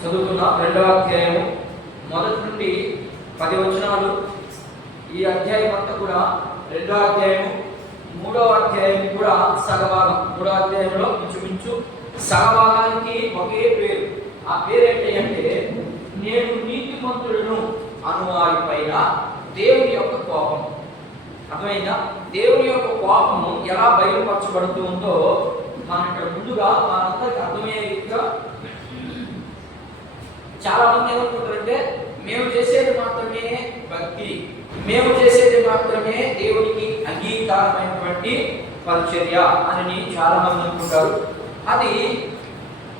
చదువుకున్నాం. 2వ అధ్యాయము మొదటి నుండి 10 వచనాలు. ఈ అధ్యాయం అంతా కూడా 2వ అధ్యాయము, 3వ అధ్యాయం కూడా సగభాగం. 3వ అధ్యాయంలో ఇంచుమించు సగభాగానికి ఒకే పేరు. ఆ పేరు ఏంటంటే నేను నీతిమంతులను అనువారి పైన దేవుని యొక్క కోపం. అర్థమైందా? దేవుని యొక్క కోపము ఎలా బయలుపరచబడుతూ ఉందో మనం ఇక్కడ ముందుగా మనందరికి అర్థమయ్యే రీతిగా, చాలా మంది ఏమనుకుంటారంటే మేము చేసేది మాత్రమే భక్తి, మేము చేసేది మాత్రమే దేవునికి అంగీకారమైనటువంటి పరిచర్య అని చాలా మంది అనుకుంటారు. అది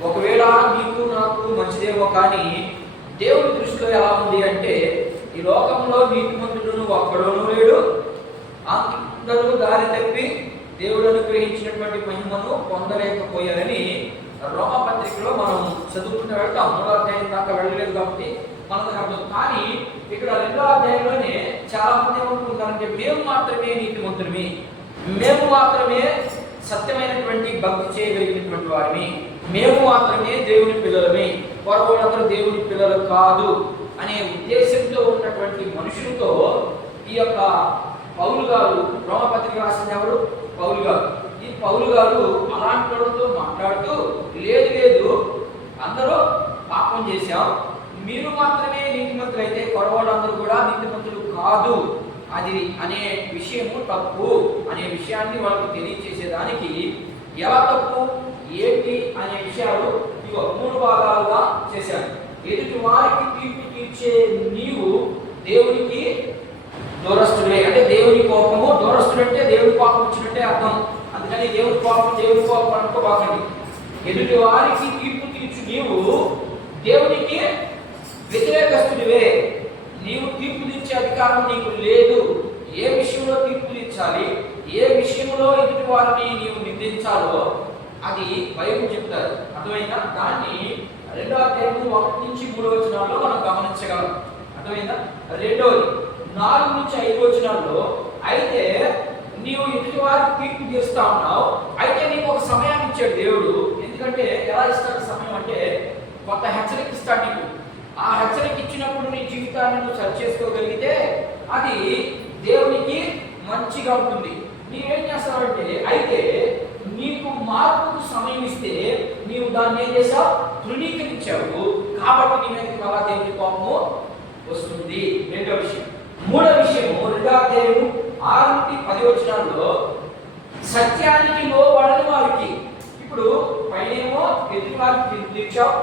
ఒకవేళ నీకు నాకు మంచిదేమో, కానీ దేవుని దృష్టిలో ఎలా ఉంది అంటే ఈ లోకంలో నీతిమంతుడు ఒక్కడోనూ లేడు, అందరూ దారి తప్పి దేవుడు అనుగ్రహించినటువంటి మహిమను పొందలేకపోయారని రోమపత్రికలో మనం చదువుకుంటూ వెళ్తాం. 3వ అధ్యాయం దాకా వెళ్ళలేదు కాబట్టి మనకు అర్థం. కానీ ఇక్కడ 2వ అధ్యాయంలోనే చాలా మంది ఏమనుకుంటారంటే మేము మాత్రమే నీతిమంతులమి, మేము మాత్రమే సత్యమైనటువంటి భక్తి చేయగలిగినటువంటి వారిని, మేము మాత్రమే దేవుని పిల్లలమే, పొరపాటు దేవుని పిల్లలు కాదు అనే ఉద్దేశంతో ఉన్నటువంటి మనుషులతో ఈ యొక్క పౌలు గారు, రోమపత్రిక రాసిన ఎవరు? పౌలు గారు. ఈ పౌలు గారు అలాంటి వాళ్ళతో మాట్లాడుతూ లేదు లేదు అందరూ పాపం చేశాం, మీరు మాత్రమే నీతిమంతులు అయితే పొరపాటు కూడా నీతిమంతులు కాదు అది అనే విషయము తప్పు అనే విషయాన్ని వాళ్ళకు తెలియచేసేదానికి ఎలా తప్పు ఏంటి అనే విషయాలు ఇగో 3 భాగాలుగా చేశారు. ఎదుటి వారికి తీర్పు తీర్చే నీవు దేవునికి దూరస్తుడే, అంటే దేవుని కోపము, దూరస్తుడు అంటే దేవుని కోపం వచ్చినట్టే అర్థం. అందుకని దేవుని కోపం అనుకోబాకండి. ఎదుటి వారికి తీర్పు తీర్చు నీవు దేవునికి వ్యతిరేకస్తుడివే, నీవు తీర్పు తీర్చే అధికారం నీకు లేదు. ఏ విషయంలో తీర్పు తీర్చాలి, ఏ విషయంలో ఎదుటి వారిని నీవు నిందించాలో అది బైబిల్ చెప్తారు. అర్థమైందా? దాన్ని 2వ అధ్యాయం 1 నుంచి 3 వచనాల్లో మనం గమనించగలం. అర్థమైందా? 2వది 4 నుంచి 5 వచనాల్లో అయితే నీవు ఎదుటి వారికి తీర్పు తీరుస్తా ఉన్నావు, అయితే నీకు ఒక సమయాన్ని ఇచ్చాడు దేవుడు. ఎందుకంటే ఎలా ఇస్తాడు సమయం అంటే కొంత హెచ్చరిక ఇస్తాడు నీకు. ఆ హెచ్చరిక ఇచ్చినప్పుడు నీ జీవితాన్ని నువ్వు సరి చేసుకోగలిగితే అది దేవునికి మంచిగా ఉంటుంది. నీవేం చేస్తావంటే అయితే నీకు మార్పుకు సమయం ఇస్తే నీవు దాన్ని ఏం చేసావు? తృణీకరించావు. కాబట్టి నీ మీదకి మళ్ళా దేవుని కోపము వస్తుంది. 2వ విషయం. 3వ విషయము 2వ అధ్యాయము 6 నుండి 10 వచనాల్లో సత్యానికి లోబడని వారికి. ఇప్పుడు పైనేమో ఎదుటి వారికి తీర్పు తీర్చావు.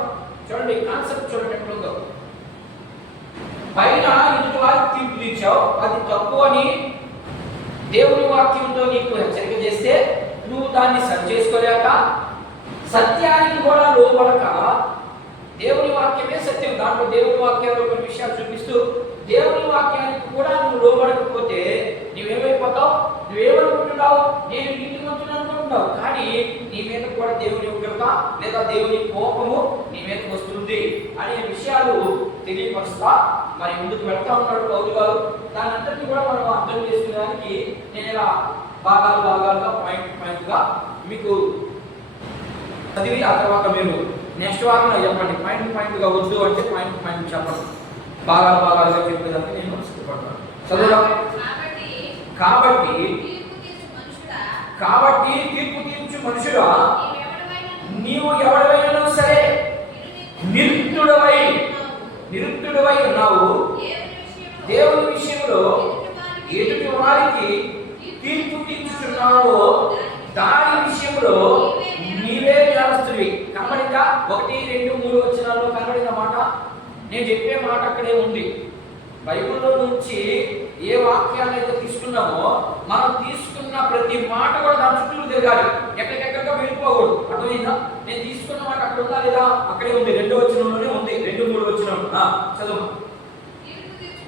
చూడండి కాన్సెప్ట్ చూడండి ఎట్లుందో. పైన ఎదుటి వారికి తీర్పు తీర్చావు, అది తప్పు అని దేవుని వాక్యంతో నీకు హెచ్చరిక చేస్తే నువ్వు దాన్ని సరి చేసుకోలేక, సత్యానికి కూడా లోబడక, దేవుని వాక్యమే సత్యం, దాంట్లో దేవుని వాక్యంలో కొన్ని విషయాలు చూపిస్తూ దేవుని వాక్యానికి కూడా నువ్వు లోబడకపోతే నువ్వేమైపోతావు? నువ్వేమనుకుంటున్నావు? నేను నీతిమంతుడు అనుకుంటున్నావు, కానీ నీ మీద కూడా దేవుని ఉగ్రత లేదా దేవుని కోపము నీ మీదకి వస్తుంది అనే విషయాలు తెలియపరుస్తా మరి ముందుకు వెళ్తా ఉన్నాడు పౌలు గారు. దాని అంతటి కూడా మనం అర్థం చేసుకునేదానికి నేను ఇలా భాగాలుగా పాయింట్గా మీకు చదివి ఆ తర్వాత మీరు నెక్స్ట్ వారంలో చెప్పండి. పాయింట్గా వద్దు అంటే పాయింట్ చెప్పండి. భాగాలుగా చెప్పేదానికి నేను ఇష్టపడతాను. చదువుదాం. కాబట్టి తీర్పు తీర్చు మనుషుడా, నీవు ఎవడవైనా సరే నిరుద్ధుడవై ఉన్నావు. దేవుని విషయంలో ఎదుటి వారికి తీర్పు తీర్చుచున్నావు, దాని విషయంలో నీవే నేరస్తుడివి. కనబడిందా? 1, 2, 3 వచనాల్లో కనబడిన మాట. నేను చెప్పే మాట అక్కడే ఉంది. బైబిల్లో నుంచి ఏ వాక్యాన్ని అయితే తీసుకున్నామో మనం తీసుకున్న ప్రతి మాట కూడా దాని చుట్టూ తిరగాలి, ఎక్కడికెక్కడిగా వెళ్ళిపోకూడదు. అర్థమైందా? నేను తీసుకున్న మాట అక్కడ ఉందా లేదా? అక్కడే ఉంది. 2వ వచనంలోనే ఉంది. 2, 3 వచనం చదువు.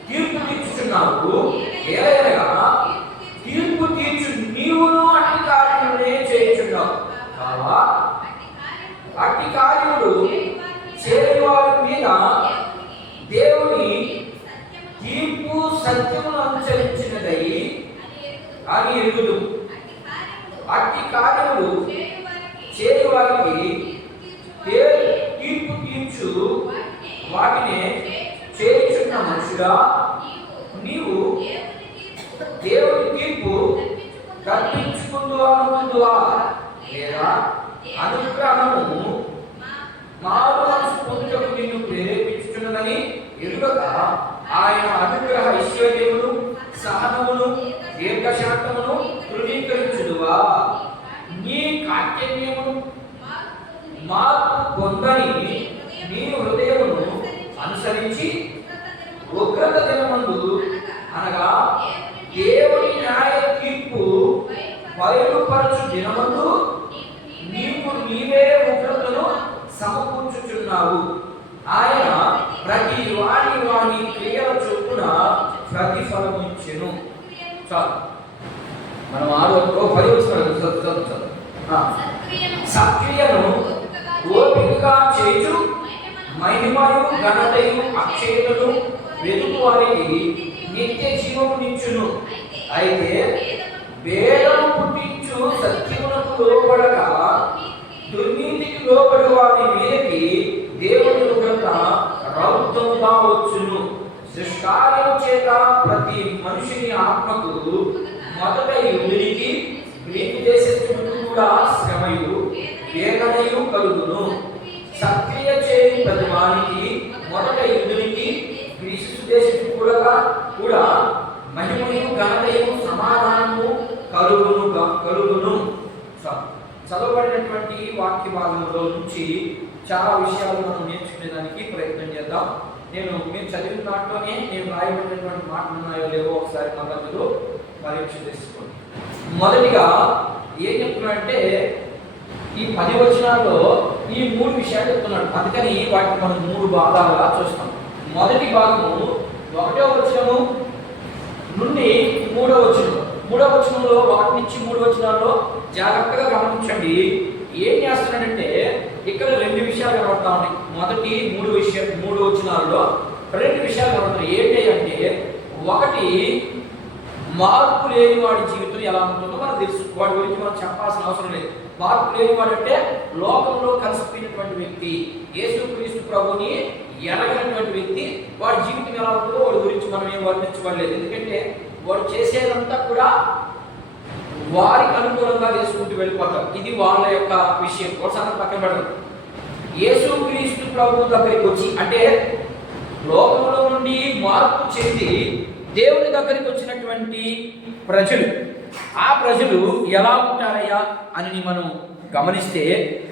తీర్పు తీర్చుచున్నావు, ఏలయనగా తీర్పు తీర్చు నీవును అట్టి కార్యములనే చేయుచున్నావు కావా, అట్టి కార్యములు చేయవారి మీద దేవుని తీర్పు సత్యమును అనుసరించినదై అని ఎరుగుదు. అట్టి కార్యములు చేయవారికి తీర్పు తీర్చు మనుషుడా, నీవు దేవుని తీర్పు తప్పించుకుందువా లేదా అనుగ్రహము మారు మనసు పొందుటకు నిన్ను ప్రేరేపించుచున్నదని ఎరుగక ఆయన అనుగ్రహ ఐశ్వర్యమును సహనమును దీర్ఘశాంతమును తృణీకరించుదువా? నీ కాఠిన్యమును మార్పు పొందని నీ హృదయమును అనుసరించి ఉగ్రత దినమందు అనగా దేవుని న్యాయ తీర్పు బయలుపరచు దినమందు నీవే ఉగ్రతను సమకూర్చుచున్నావు. ఆయన ప్రతి వాని క్రియల చొప్పున ప్రతిఫలము ఇచ్చెను. చాలు, మనం 10 సత్క్రియను ఓపికగా చేయుచు మహిమయు ఘనతయు అక్షయతను వెతుకు వారికి నిత్య జీవము నిచ్చును. అయితే భేదము పుట్టించు సత్యమునకు లోబడక దుర్నీతికి లోబడి వారి మీదకి దేవుని ఉగ్రత రౌద్రముగా వచ్చును. సృష్టికార్యము చేత ప్రతి మనుషుని ఆత్మకు మొదట యుద్ధునికి గ్రీకు దేశస్థులకు కూడా శ్రమయు వేదనయు కలుగును. సక్రియ చేయని ప్రతి వానికి మొదట యుద్ధునికి గ్రీసు దేశస్థులకు కూడా మహిమయు ఘనతయు సమాధానము కలుగును. చదవబడినటువంటి వాక్య భాగంలో నుంచి చాలా విషయాలు మనం నేర్చుకునేదానికి ప్రయత్నం చేద్దాం. మీరు చదివిన దాంట్లోనే నేను రాయబడినటువంటి మాటలు ఉన్నాయో లేవో ఒకసారి మద్దతులు పరీక్ష చేసుకోండి. మొదటిగా ఏం చెప్తున్నాడంటే ఈ 10 వచనాల్లో ఈ 3 విషయాలు చెప్తున్నాడు. అందుకని వాటిని మనం 3 భాగాలుగా చూస్తాం. మొదటి భాగము 1వ వచనము నుండి 3వ వచనం. 3వ వచనంలో 1 నుంచి 3 వచనాల్లో జాగ్రత్తగా గమనించండి. ఏం చేస్తున్నాడంటే ఇక్కడ 2 విషయాలు కనబడతా ఉన్నాయి. మొదటి 3 వచనాల్లో 2 విషయాలు కనబడుతున్నాయి. ఏంటి అంటే, ఒకటి మార్పు లేని వాడి జీవితం ఎలా ఉంటుందో మనకు తెలుసు. వాడి గురించి మనం చెప్పాల్సిన అవసరం లేదు. మార్పు లేని వాడు అంటే లోకంలో కలిసిపోయినటువంటి వ్యక్తి, యేసుక్రీస్తు ప్రభుని ఎరగనటువంటి వ్యక్తి. వాడి జీవితం ఎలా ఉంటుందో వాడి గురించి మనం ఏం వర్ణించబడలేదు. ఎందుకంటే వాడు చేసేదంతా కూడా వారికి అనుకూలంగా చేసుకుంటూ వెళ్ళిపోతారు. ఇది వాళ్ళ యొక్క విషయం. ఒకసారి పక్కన పెడదు. యేసుక్రీస్తు ప్రభు దగ్గరికి వచ్చి, అంటే లోకంలో నుండి మార్పు చెంది దేవుని దగ్గరికి వచ్చినటువంటి ప్రజలు, ఆ ప్రజలు ఎలా ఉంటారయ్యా అని మనం గమనిస్తే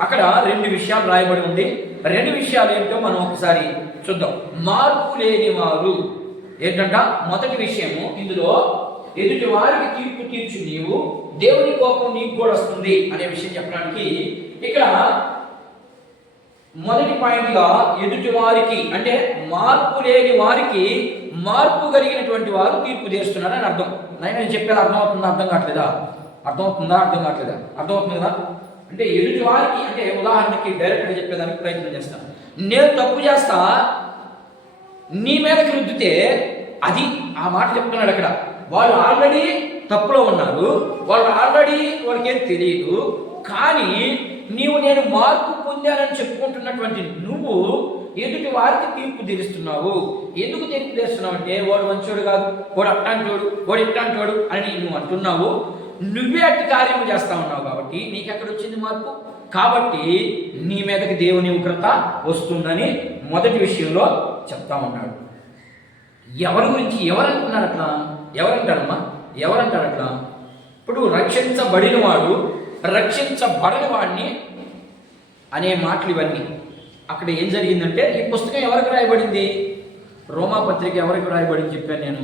అక్కడ 2 విషయాలు రాయబడి ఉంది. 2 విషయాలు ఏంటో మనం ఒకసారి చూద్దాం. మార్పు లేని వారు ఏంటంట, మొదటి విషయము ఇందులో ఎదుటి వారికి తీర్పు తీర్చు నీవు, దేవుని కోపం నీకు కూడా వస్తుంది అనే విషయం చెప్పడానికి ఇక్కడ మొదటి పాయింట్గా ఎదుటి వారికి అంటే మార్పు లేని వారికి మార్పు కలిగినటువంటి వారు తీర్పు చేస్తున్నారు అని అర్థం. నేను చెప్పేది అర్థమవుతుందా? అర్థం కావట్లేదా? అర్థమవుతుంది కదా? అంటే ఎదుటి వారికి అంటే ఉదాహరణకి డైరెక్ట్గా చెప్పేదానికి ప్రయత్నం చేస్తాను. నేను తప్పు చేస్తా, నీ మీదకి రుద్దితే అది ఆ మాట చెప్తున్నాడు అక్కడ. వాళ్ళు ఆల్రెడీ తప్పులో ఉన్నారు, వాళ్ళకి ఏం తెలియదు. కానీ నేను మార్పు పొందానని చెప్పుకుంటున్నటువంటి నువ్వు ఎదుటి వారికి తీర్పు తీరుస్తున్నావు. ఎందుకు తీర్పు తీరుస్తున్నావు అంటే వాడు మంచోడు కాదు, వాడు అట్టాంటోడు, వాడు ఇట్టాంటోడు అని నువ్వు అంటున్నావు. నువ్వే అట్టి కార్యము చేస్తా ఉన్నావు కాబట్టి నీకు ఎక్కడ వచ్చింది మార్పు? కాబట్టి నీ మీదకి దేవుని ఉగ్రత వస్తుందని మొదటి విషయంలో చెప్తా ఉన్నాడు. ఎవరి గురించి ఎవరంటున్నారు అట్లా? ఎవరంటారు అట్లా? ఇప్పుడు రక్షించబడిన వాడు, రక్షించబడని వాడిని అనే మాటలు ఇవన్నీ. అక్కడ ఏం జరిగిందంటే ఈ పుస్తకం ఎవరికి రాయబడింది? రోమాపత్రిక ఎవరికి రాయబడింది చెప్పాను నేను.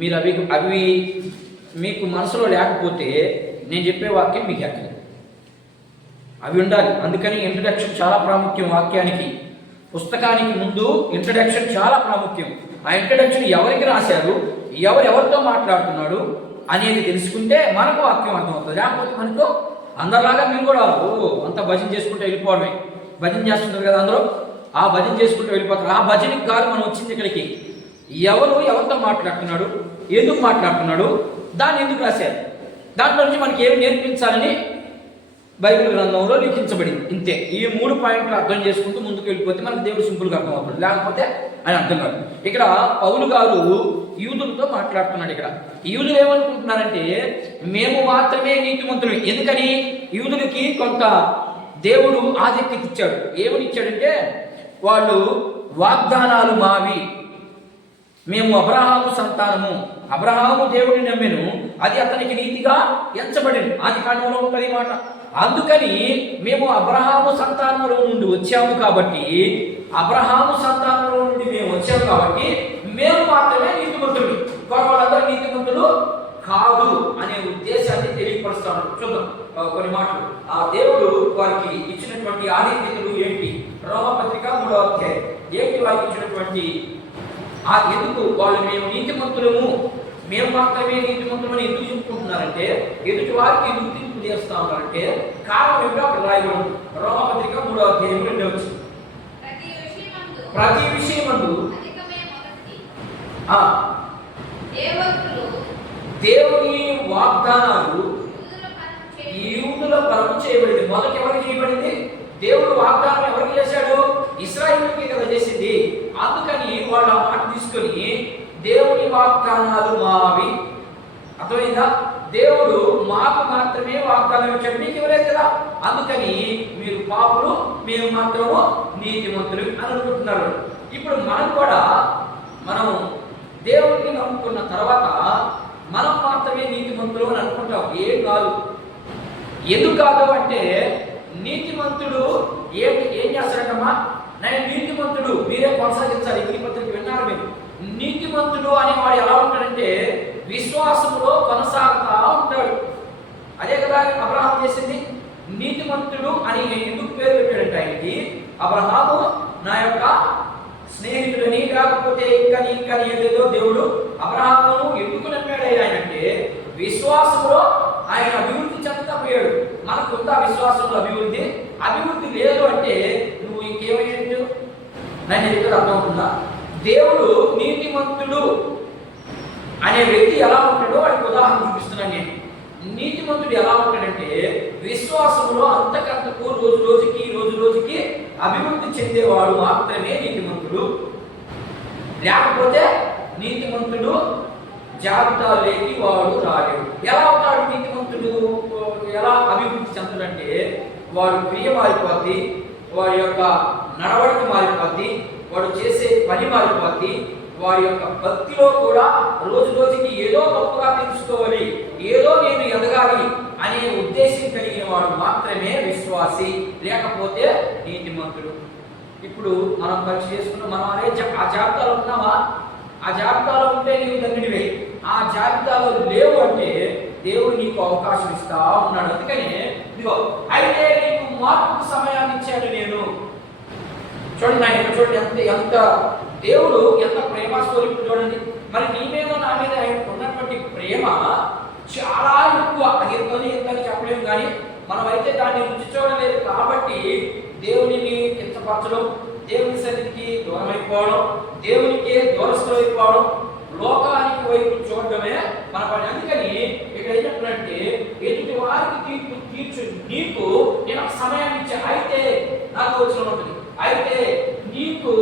మీరు అవి మీకు మనసులో లేకపోతే నేను చెప్పే వాక్యం మీకు ఎక్కదు. అవి ఉండాలి. అందుకని ఇంట్రడక్షన్ చాలా ప్రాముఖ్యం. వాక్యానికి, పుస్తకానికి ముందు ఇంట్రడక్షన్ చాలా ప్రాముఖ్యం. ఆ ఇంట్రడక్షన్ ఎవరికి రాశారు, ఎవరితో మాట్లాడుతున్నాడు అనేది తెలుసుకుంటే మనకు వాక్యం అర్థమవుతుంది. లేకపోతే మనకు అందరిలాగా మీరు కూడా అంత భజన చేసుకుంటూ వెళ్ళిపోవడమే. భజన చేస్తున్నారు కదా అందరూ, ఆ భజన చేసుకుంటూ వెళ్ళిపోతారు. ఆ భజనకి కాదు మనం వచ్చింది ఇక్కడికి. ఎవరితో మాట్లాడుతున్నాడు, ఎందుకు మాట్లాడుతున్నాడు, దాన్ని ఎందుకు రాశారు, దాంట్లో నుంచి మనకి ఏమి నేర్పించాలని బైబిల్ గ్రంథంలో లిఖించబడింది. ఇంతే. ఈ 3 పాయింట్లు అర్థం చేసుకుంటూ ముందుకు వెళ్ళిపోతే మనకు దేవుడు సింపుల్గా అర్థం అవుతుంది, లేకపోతే ఆయన అర్థం కాదు. ఇక్కడ పౌలు గారు యూదులతో మాట్లాడుతున్నాడు. ఇక్కడ యూదులు ఏమనుకుంటున్నారంటే మేము మాత్రమే నీతిమంతులు. ఎందుకని? యూదులకి కొంత దేవుడు ఆధిక్యత ఇచ్చాడు. ఏమని ఇచ్చాడంటే వాళ్ళు వాగ్దానాలు మావి, మేము అబ్రహాము సంతానము, అబ్రహాము దేవుడిని నమ్మెను, అది అతనికి నీతిగా ఎంచబడింది. ఆది కాండంలో ఉంటుంది మాట. అందుకని మేము అబ్రహాము సంతానంలో నుండి వచ్చాము కాబట్టి, అబ్రహాము సంతానంలో నుండి మేము వచ్చాము కాబట్టి మేము మాత్రమే నీతిమంతులు, వాళ్ళందరూ నీతిమంతులు కాదు అనే ఉద్దేశాన్ని తెలియపరుస్తాను. చూద్దాం కొన్ని మాటలు. ఆ దేవుడు వారికి ఇచ్చినటువంటి ఆధిక్యతలు ఏంటి? రోమపత్రిక 3వ అధ్యాయం. ఏంటి వారికి ఇచ్చినటువంటి ఎందుకు వాళ్ళు మేము నీతిమంతులము, మేము మాత్రమే నీతిమంతులని ఎందుకు చెప్పుకుంటున్నారంటే, ఎదుటి వారికి ఎందుకు తీర్పు చేస్తా ఉన్నారంటే కారణం ఏమిటో అక్కడ రాయగలరు. రోమపత్రిక 3వ అధ్యాయం 2వ వచనం. ప్రతి విషయమందు దేవుని వాగ్దానాలు యూదుల పరము చేయబడింది. మొదటి ఎవరికి చేయబడింది? దేవుడు వాగ్దానం ఎవరికి చేశాడు? ఇశ్రాయేలుకి కదా చేసింది. అందుకని వాళ్ళు ఆ మాట తీసుకొని దేవుని వాగ్దానాలు మావి. అర్థమైందా? దేవుడు మాకు మాత్రమే వాగ్దానం ఇచ్చాడు, మీకు ఇవ్వలేదు కదా, అందుకని మీరు పాపులు, మేము మాత్రము నీతిమంతులు అని అనుకుంటున్నారు. ఇప్పుడు మనం కూడా మనం దేవుడిని నమ్ముకున్న తర్వాత మనం మాత్రమే నీతిమంతులు అని అనుకుంటాం. ఏం కాదు. ఎందుకు కాదు అంటే నీతిమంతుడు ఏం చేస్తాడంటమ్మా? నేను నీతిమంతుడు, మీరే కొనసాగించాలి. ఈ పత్రిక విన్నారు మీరు. నీతిమంతుడు అనేవాడు ఎలా ఉంటాడంటే విశ్వాసంలో కొనసాగుతా ఉంటాడు. అదే కదా అబ్రహాము చేసింది. నీతిమంతుడు అని ఎందుకు పేరు పెట్టాడంటే ఆయనకి, అబ్రహాము నా యొక్క స్నేహితుడని, లేకపోతే ఇంకా ఏదేదో దేవుడు అబ్రహామును ఎందుకు నమ్మాడు ఆయనంటే విశ్వాసంలో ఆయన అభివృద్ధి చెందుతా పోయాడు. మనకు ఉందా విశ్వాసంలో అభివృద్ధి లేదు అంటే నువ్వు ఇంకేమయ్యాడు? నన్ను ఇక్కడ అర్థమవుతుందా? దేవుడు నీతిమంతుడు అనే వ్యక్తి ఎలా ఉంటాడో వాడికి ఉదాహరణ చూపిస్తున్నాను నేను. నీతిమంతుడు ఎలా ఉంటాడంటే విశ్వాసంలో అంతకంతకు రోజు రోజుకి అభివృద్ధి చెందేవాడు మాత్రమే నీతిమంతుడు. లేకపోతే నీతిమంతుడు జాబితాలోకి వాడు రాలేడు. ఎలా అవుతాడు నీతిమంతుడు? ఎలా అభివృద్ధి చెందుడంటే వాడు క్రియ మారిపోద్ది, వాడి యొక్క నడవడిక మారిపోద్ది, వాడు చేసే పని మారిపోద్ది, వాడి యొక్క భక్తిలో కూడా రోజుకి ఏదో గొప్పగా తెలుసుకోవాలి, ఏదో నేను ఎదగాలి అనే ఉద్దేశం కలిగిన వాడు మాత్రమే విశ్వాసి, లేకపోతే నీతిమంతుడు. ఇప్పుడు మనం పరీక్ష చేసుకున్నాం, మనం అనే ఆ జాబితాలో ఉన్నామా? ఆ జాబితాలో ఉంటే నీవు ధన్యుడివే. ఆ జాబితాలో లేవు అంటే దేవుడు నీకు అవకాశం ఇస్తా ఉన్నాడు. అందుకని ఇదిగో అయితే నీకు మార్పుకు సమయాన్ని ఇచ్చాడు నేను. చూడండి ఆయన, చూడండి ఎంత దేవుడు ఎంత ప్రేమ స్వరూపుడు చూడండి. మరి నీ మీద నా మీద ఆయనకు ఉన్నటువంటి ప్రేమ చాలా ఎక్కువ. అది ఎంతని చెప్పలేము, కానీ మనమైతే దాన్ని రుచి చూడలేదు కాబట్టి దేవునిని కించపరచడం, దేవుని సన్నిధికి దూరం అయిపోవడం, దేవునికే దూరస్తులు అయిపోవడం, లోకానికి వైపు చూడడమే మన పని. అందుకని ఇక్కడ ఏం చెప్తున్నంటే ఎదుటి వారికి తీర్పు తీర్చు నీకు నేను ఒక సమయాన్ని ఇచ్చా. అయితే నాకు వచ్చిన ఉంటుంది, అయితే నీకు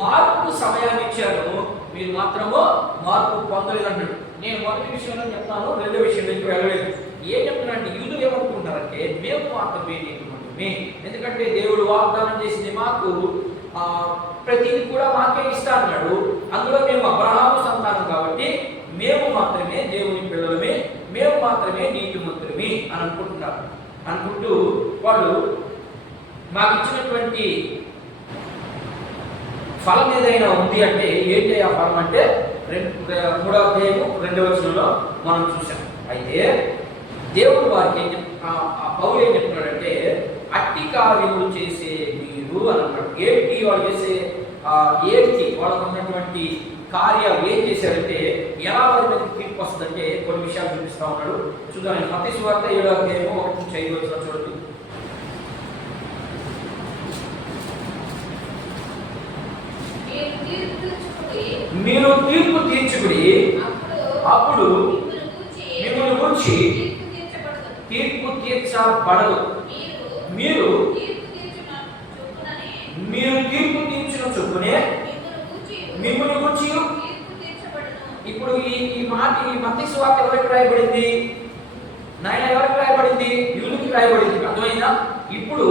మార్పు సమయాన్ని ఇచ్చాను, మీరు మాత్రము మార్పు పొందలేదు అంటాడు. నేను మొదటి విషయంలో చెప్తాను, రెండో విషయంలోకి వెళ్ళలేదు. ఏం చెప్తున్నానంటే యూదులు ఏమనుకుంటారంటే మేము మాత్రమే నీతిమంతులమే, ఎందుకంటే దేవుడు వాగ్దానం చేసింది మాకు ప్రతిదీ కూడా మాకే ఇస్తా అన్నాడు. అందులో మేము అబ్రహాము సంతానం కాబట్టి మేము మాత్రమే దేవుని పిల్లలమే, మేము మాత్రమే నీతిమంతులమే అని అనుకుంటున్నారు. అనుకుంటూ వాళ్ళు మాకు ఇచ్చినటువంటి ఫలం ఏదైనా ఉంది అంటే ఏంటి ఆ ఫలం అంటే 3వ అధ్యాయము 2వ వచనంలో మనం చూసాం. అయితే దేవుడు వారికి పౌలు ఏం చెప్తున్నాడంటే అట్టి కార్యములు చేసే మీరు అని అన్నాడు. ఏంటి వాళ్ళు చేసే ఏంటి వాళ్ళకు ఉన్నటువంటి కార్యాలు ఏం చేశారంటే ఎలా వారి మీద తీర్పు వస్తుందంటే కొన్ని విషయాలు చూపిస్తా ఉన్నాడు. చూద్దాం. మత్తయి సువార్త 7వ అధ్యాయము 1-5 వచనం చూడండి. మీరు తీర్పు తీర్చుకుడి, అప్పుడు మిమ్మల్ని గురించి తీర్పు తీర్చబడదు. మీరు తీర్పు తీర్చిన చొప్పునే మిమ్మల్ని గురించి. ఇప్పుడు ఈ మాట ఈ మత్తయి సువార్త ఎవరికి రాయబడింది? నాయన ఎవరికి రాయబడింది? యూదుకి రాయబడింది. అర్థమైందా? ఇప్పుడు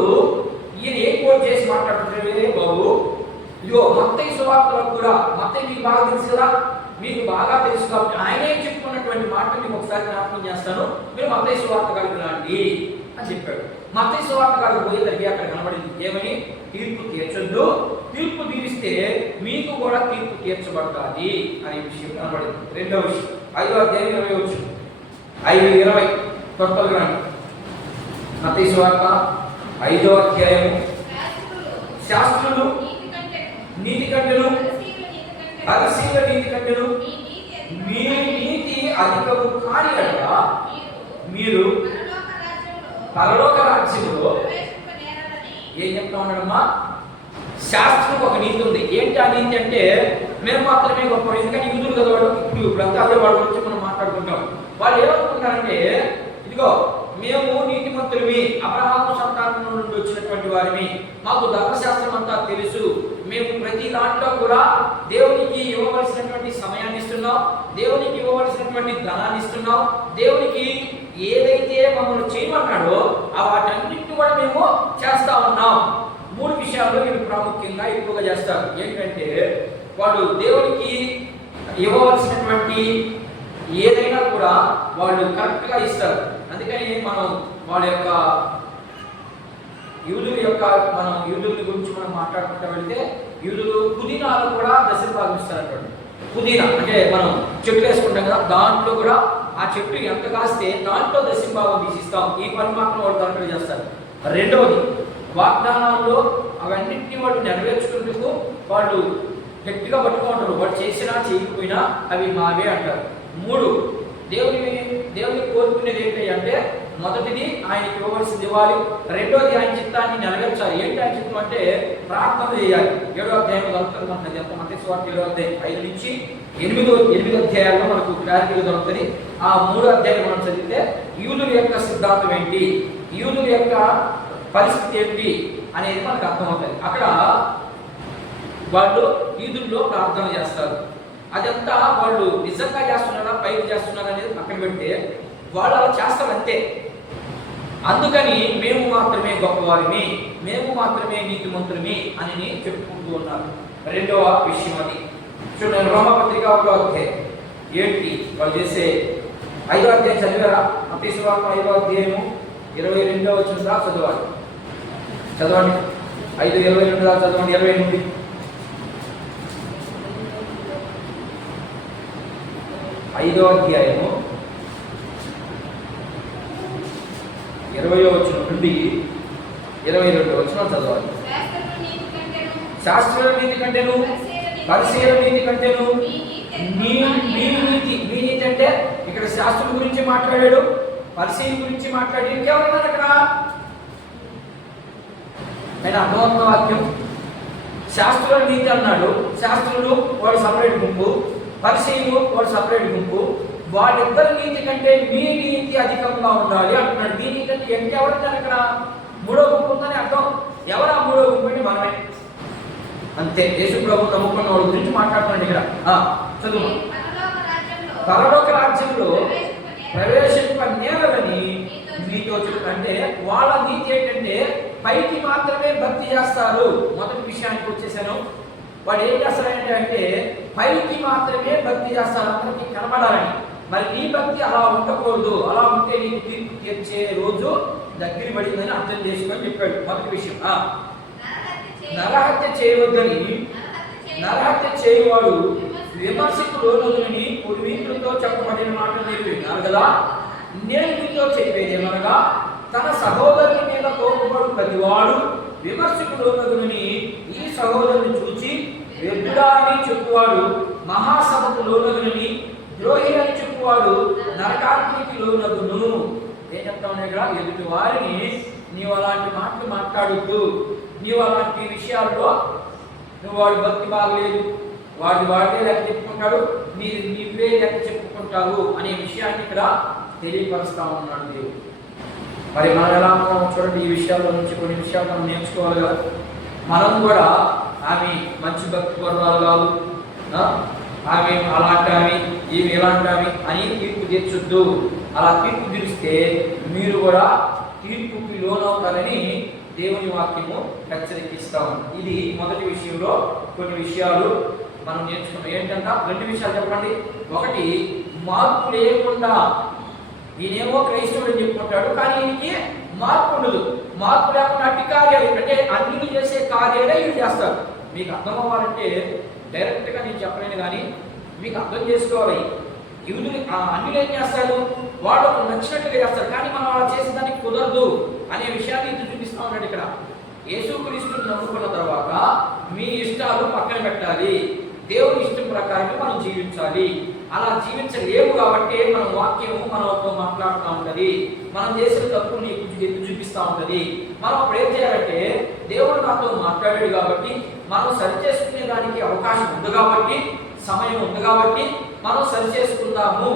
ఈయన ఏ కోట్ చేసి మాట్లాడుతుంటే బాబు, ఇదిగో మత్తయి సువార్తలో కూడా, మత్తయి మీకు బాగా తెలుసు కదా, మీకు బాగా తెలుసు కాబట్టి ఆయన ఏం చెప్పుకున్నటువంటి మాట మీకు ఒకసారి జ్ఞాపకం చేస్తాను. మీరు మత్తయి సువార్త గారికి రండి అని చెప్పాడు. మత్తయి సువార్త గారికి పోయేసరికి అక్కడ కనబడింది ఏమని? తీర్పు తీర్చొద్దు, తీర్పు తీరిస్తే మీకు కూడా తీర్పు తీర్చబడుతుంది అనే విషయం కనబడింది. రెండవ విషయం 5వ అధ్యాయం 20 వచనం, 5:20 కొత్త గ్రంథం మత్తయి సువార్త 5వ అధ్యాయము. శాస్త్రులు నీతి కంటెను, పరిసయ్యుల నీతి కంటెను మీ నీతి అధికము కాని ఎడల మీరు పరలోక రాజ్యంలో ఏం చెప్తా ఉన్నాడమ్మా? శాస్త్రం ఒక నీతి ఉంది. ఏంటి ఆ నీతి అంటే, మేము మాత్రమే గొప్ప. ఎందుకంటే యూదులు కదా వాడు, ఇప్పుడంతా అదే వాడి గురించి మనం మాట్లాడుకుంటాం. వాళ్ళు ఏమనుకుంటారంటే, ఇదిగో మేము నీతిమంతులమి, అబ్రహాము సంతానం నుండి వచ్చినటువంటి వారిని, మాకు ధర్మశాస్త్రం అంతా తెలుసు, మేము ప్రతి దాంట్లో కూడా దేవునికి ఇవ్వవలసినటువంటి సమయాన్ని ఇస్తున్నాం, దేవునికి ఇవ్వవలసినటువంటి ధనాన్ని ఇస్తున్నాం, దేవునికి ఏదైతే మమ్మల్ని చేయమన్నాడో వాటన్నిటిని కూడా మేము చేస్తా ఉన్నాం. 3 విషయాల్లో వీళ్ళు ప్రాముఖ్యంగా ఎక్కువగా చేస్తారు. ఏంటంటే వాళ్ళు దేవునికి ఇవ్వవలసినటువంటి ఏదైనా కూడా వాళ్ళు కరెక్ట్గా ఇస్తారు. అందుకని మనం వాళ్ళ యొక్క యూదుల గురించి మనం మాట్లాడుకుంటూ వెళ్తే, యూదులు పుదీనాలు కూడా దశలు భావిస్తారు. పుదీనా అంటే మనం చెట్లు వేసుకుంటాం కదా, దాంట్లో కూడా ఆ చెట్టు ఎంత కాస్తే దాంట్లో దశంభాగం తీసిస్తాం. ఈ పని మాత్రం వాళ్ళు కరెక్ట్గా చేస్తారు. రెండవది, వాగ్దానాల్లో అవన్నింటినీ వాళ్ళు నెరవేర్చుకుంటూ వాళ్ళు గట్టిగా పట్టుకుంటారు. వాళ్ళు చేసినా చేయకపోయినా అవి మావే అంటారు. 3, దేవుని కోరుకునేది ఏంటి అంటే, మొదటిది ఆయనకి ఇవ్వవలసింది ఇవ్వాలి, రెండోది ఆయన చిత్తాన్ని నెరవేర్చాలి. ఏంటి ఆయన చిత్తం అంటే ప్రార్థన చేయాలి. 7వ అధ్యాయంలో దొరుకుతుంది మనకు, ఎంత మత్తయి సువార్త 7వ అధ్యాయం 5 నుంచి 8 అధ్యాయాల్లో మనకు క్లారిటీగా దొరుకుతుంది. ఆ 3వ అధ్యాయం మనం చదివితే యూదుల యొక్క సిద్ధాంతం ఏంటి, యూదుల యొక్క పరిస్థితి ఏంటి అనేది మనకు అర్థమవుతుంది. అక్కడ వాళ్ళు యూదుల్లో ప్రార్థన చేస్తారు. అదంతా వాళ్ళు నిజంగా చేస్తున్నారా, పైకి చేస్తున్నారా అనేది పక్కన పెడితే వాళ్ళు అలా చేస్తారు అంతే. అందుకని మేము మాత్రమే గొప్పవారిని, మేము మాత్రమే నీతిమంతులమి అని చెప్పుకుంటూ ఉన్నారు. రెండవ విషయం అది చూడండి, రోమపత్రిక 1వ అధ్యాయం ఏంటి వాళ్ళు చేసే 5వ అధ్యాయం చదివారా? మత్తయి సువార్త 5వ అధ్యాయము 22వ వచనం దాకా చదవండి. 5:22 దాకా చదవండి. 28 5వ అధ్యాయము 20వ వచనం నుండి 22వ వచనం చదవాలి. శాస్త్రుల నీతి కంటేను పరిసయ్యుల నీతి కంటేను మీ నీతి అంటే ఇక్కడ శాస్త్రం గురించి మాట్లాడాడు, పరిసయ్యుల గురించి మాట్లాడి ఇంకెవరన్నారు అక్కడ? ఆయన అర్థవంత వాక్యం. శాస్త్రుల నీతి అన్నాడు, శాస్త్రులు వాడు సపరేట్ గుంపు, పరిసయ్యులు వాడు సపరేట్ గుంపు. వాళ్ళిద్దరి నీతి కంటే మీ నీతి అధికంగా ఉండాలి అంటున్నాడు. మీ నీతి అంటే ఎవరున్నారు అక్కడ? 3వ గుంపు ఉందని అర్థం. ఎవరు ఆ 3వ గుంపు అంటే మనమే అంతే. యేసు ప్రభు నమ్ముకున్న వాళ్ళ గురించి మాట్లాడుతున్నాడు ఇక్కడ. చదువు. పరలోక రాజ్యంలో ప్రవేశింపనేరని మీతో అంటే వాళ్ళ నీతి ఏంటంటే పైకి మాత్రమే భక్తి చేస్తారు. మొదటి విషయానికి వచ్చేసాను. వాడు ఏం చేస్తారంటే అంటే పైకి మాత్రమే భక్తి చేస్తారు, అందరికి కనబడాలని. మరి నీ భక్తి అలా ఉండకూడదు, అలా ఉంటే నీకు తీర్పు తీర్చే రోజు దగ్గర పడిందని అర్థం చేసుకొని చెప్పాడు. మొదటి విషయం, నరహత్య చేయవద్దని, నరహత్య చేయవాడు విమర్శకులోనని పూర్వీకులతో చెప్పబడిన మాటలు చెప్పినారు కదా. నేను మీతో చెప్పేది ఏమనగా, తన సహోదరుని మీద కోపపడు ప్రతివాడు విమర్శకులోనని ఈ సహోదరుని చూచి వ్యర్థుడా అని చెప్పువాడు మహాసభకు లోనగునని, ద్రోహి అని చెప్పువాడు నరకాగ్నికి లోనగును. ఏం చెప్తాను ఇక్కడ? ఎదుటి వారిని నీవు అలాంటి మాటలు మాట్లాడొద్దు. నీవు అలాంటి విషయాల్లో నువ్వు వాడి భక్తి బాగలేదు, వాడే లెక్క చెప్పుకుంటాడు, నీవే లెక్క చెప్పుకుంటావు అనే విషయాన్ని ఇక్కడ తెలియపరుస్తా ఉన్నాడు దేవుడు. మరి మనం ఎలా ఉన్నామో చూడండి. ఈ విషయాల్లో నుంచి కొన్ని విషయాలు మనం నేర్చుకోవాలి కదా. మనం కూడా ఆమె మంచి భక్తి పర్వాలు కాదు, ఆమె అలాంటి ఆమె ఈమె ఇలాంటి ఆమె అని తీర్పు తీర్చొద్దు. అలా తీర్పు తీరిస్తే మీరు కూడా తీర్పుకి లోనవుతారని దేవుని వాక్యము హెచ్చరికిస్తా ఉంది. ఇది మొదటి విషయంలో కొన్ని విషయాలు మనం నేర్చుకున్నాం. ఏంటంటే 2 విషయాలు చెప్పండి. ఒకటి, మార్పు లేకుండా ఈయనేమో క్రైస్తవుడు అని చెప్పుకుంటాడు, కానీ ఈయనకి మార్పు ఉండదు. మార్పు లేకుండా అట్టి కార్యాలు అంటే అన్నిలు చేసే కార్యాలే వీళ్ళు చేస్తారు. మీకు అర్థం అవ్వాలంటే డైరెక్ట్గా నేను చెప్పలేను, కానీ మీకు అర్థం చేసుకోవాలి. యూదులు అన్నిలు ఏం చేస్తారు, వాళ్ళకు నచ్చినట్టుగా చేస్తారు, కానీ మనం అలా చేసేదానికి కుదరదు అనే విషయాన్ని ఇది చూపిస్తా ఉన్నాడు ఇక్కడ. యేసుక్రీస్తుని నమ్ముకున్న తర్వాత మీ ఇష్టాలు పక్కన పెట్టాలి, దేవుని ఇష్టం ప్రకారం మనం జీవించాలి. అలా జీవించలేము కాబట్టి మన వాక్యము మనతో మాట్లాడుతూ ఉంటుంది, మనం చేసిన తప్పు నీకు ఎత్తి చూపిస్తూ ఉంటుంది. మనం అప్పుడు ఏం చేయాలంటే, దేవుడు నాతో మాట్లాడాడు కాబట్టి, మనం సరి చేసుకునే దానికి అవకాశం ఉంది కాబట్టి, సమయం ఉంది కాబట్టి మనం సరి చేసుకుందాము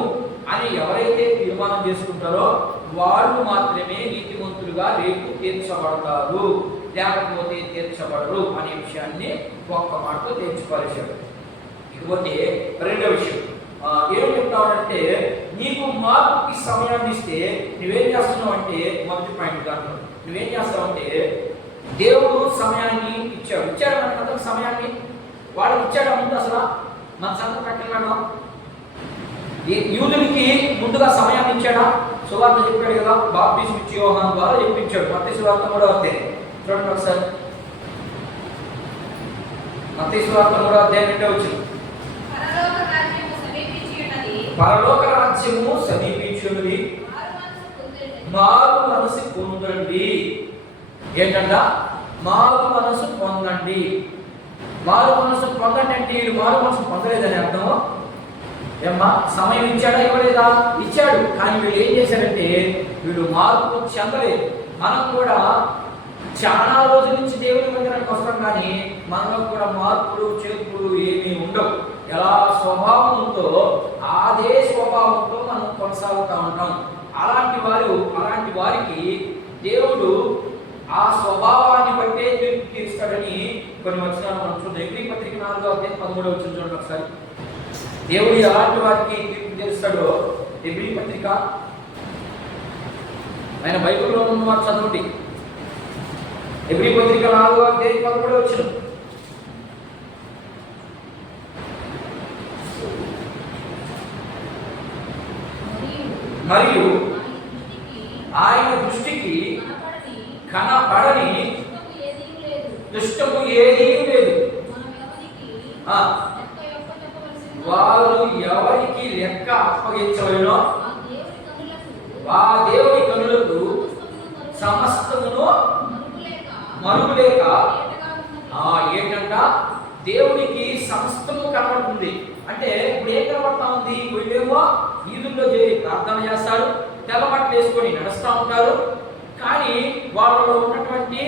అని ఎవరైతే తీర్మానం చేసుకుంటారో వాళ్ళు మాత్రమే నీతిమంతులుగా రేపు తీర్చబడతారు, లేకపోతే తీర్చబడరు అనే విషయాన్ని ఒక్క మాటతో తేల్చుకోలేశాడు. ఇకపోతే రెండో విషయం ఏం చెప్తామంటే, నీకు మార్పుకి సమయాన్ని ఇస్తే నువ్వేం చేస్తున్నావు అంటే, మొదటి పాయింట్ దాంట్లో నువ్వేం చేస్తావంటే, దేవుడు సమయాన్ని ఇచ్చాడు మనకు సమయాన్ని. వాడికి ఇచ్చాడు ముందు అసలు మన సంగతి పెట్టినాడు. యూదులకి ముందుగా సమయాన్ని ఇచ్చాడా? సువార్త చెప్పాడు కదా, బాప్టిజం ఇచ్చి యోహాను ద్వారా చెప్పించాడు. మత్తయి సువార్త కూడా వస్తే చూడండి ఒకసారి. మత్తయి సువార్త కూడా అధ్యాయం వచ్చింది. పరలోక రాజ్యము సమీపించున్నది, మారు మనసు పొందండి. ఏంటంట? మారు మనసు పొందండి. మారు మనసు పొందండి అంటే వీళ్ళు మారు మనసు పొందలేదని అర్థం. ఏమ్మా, సమయం ఇచ్చాడా ఇవ్వలేదా? ఇచ్చాడు, కానీ వీళ్ళు ఏం చేశారంటే వీళ్ళు మార్పు చెందలేదు. మనం కూడా చాలా రోజుల నుంచి దేవుని మందిరానికి వస్తాం, కానీ మనలో కూడా మార్పులు చేర్పులు ఏమీ ఉండవు. ఎలా స్వభావం ఉందో అదే స్వభావంతో మనం కొనసాగుతూ ఉంటాం. అలాంటి వారికి దేవుడు ఆ స్వభావాన్ని బట్టే తీర్పు తీరుస్తాడని కొన్ని వచనాలు మనం చూద్దాం. ఎబ్రీ పత్రిక 4వ అధ్యాయం 13వ వచనం చూడండి ఒకసారి. దేవుడు ఎలాంటి వారికి తీర్పు తీరుస్తాడో ఎబ్రీ పత్రిక, ఆయన బైబిల్లో ఉన్న వారు చదవండి. ఎబ్రీ పత్రిక 4వ అధ్యాయం 13వ వచనం. మరియు ఆయన దృష్టికి కనపడని దుష్టము ఏదీ లేదు. వారు ఎవరికి లెక్క అప్పగించవలెనో ఆ దేవుని కనులకు సమస్తమును మరుగులేక. ఏంటంట? దేవునికి సమస్తము కనబడుతుంది. అంటే ఇప్పుడు ఏం కనబడతా ఉంది? వీళ్ళేమో ఈదుల్లో చేరి ప్రార్థన చేస్తారు, తెల్లబట్టలు వేసుకొని నడుస్తూ ఉంటారు, కానీ వాళ్ళలో ఉన్నటువంటి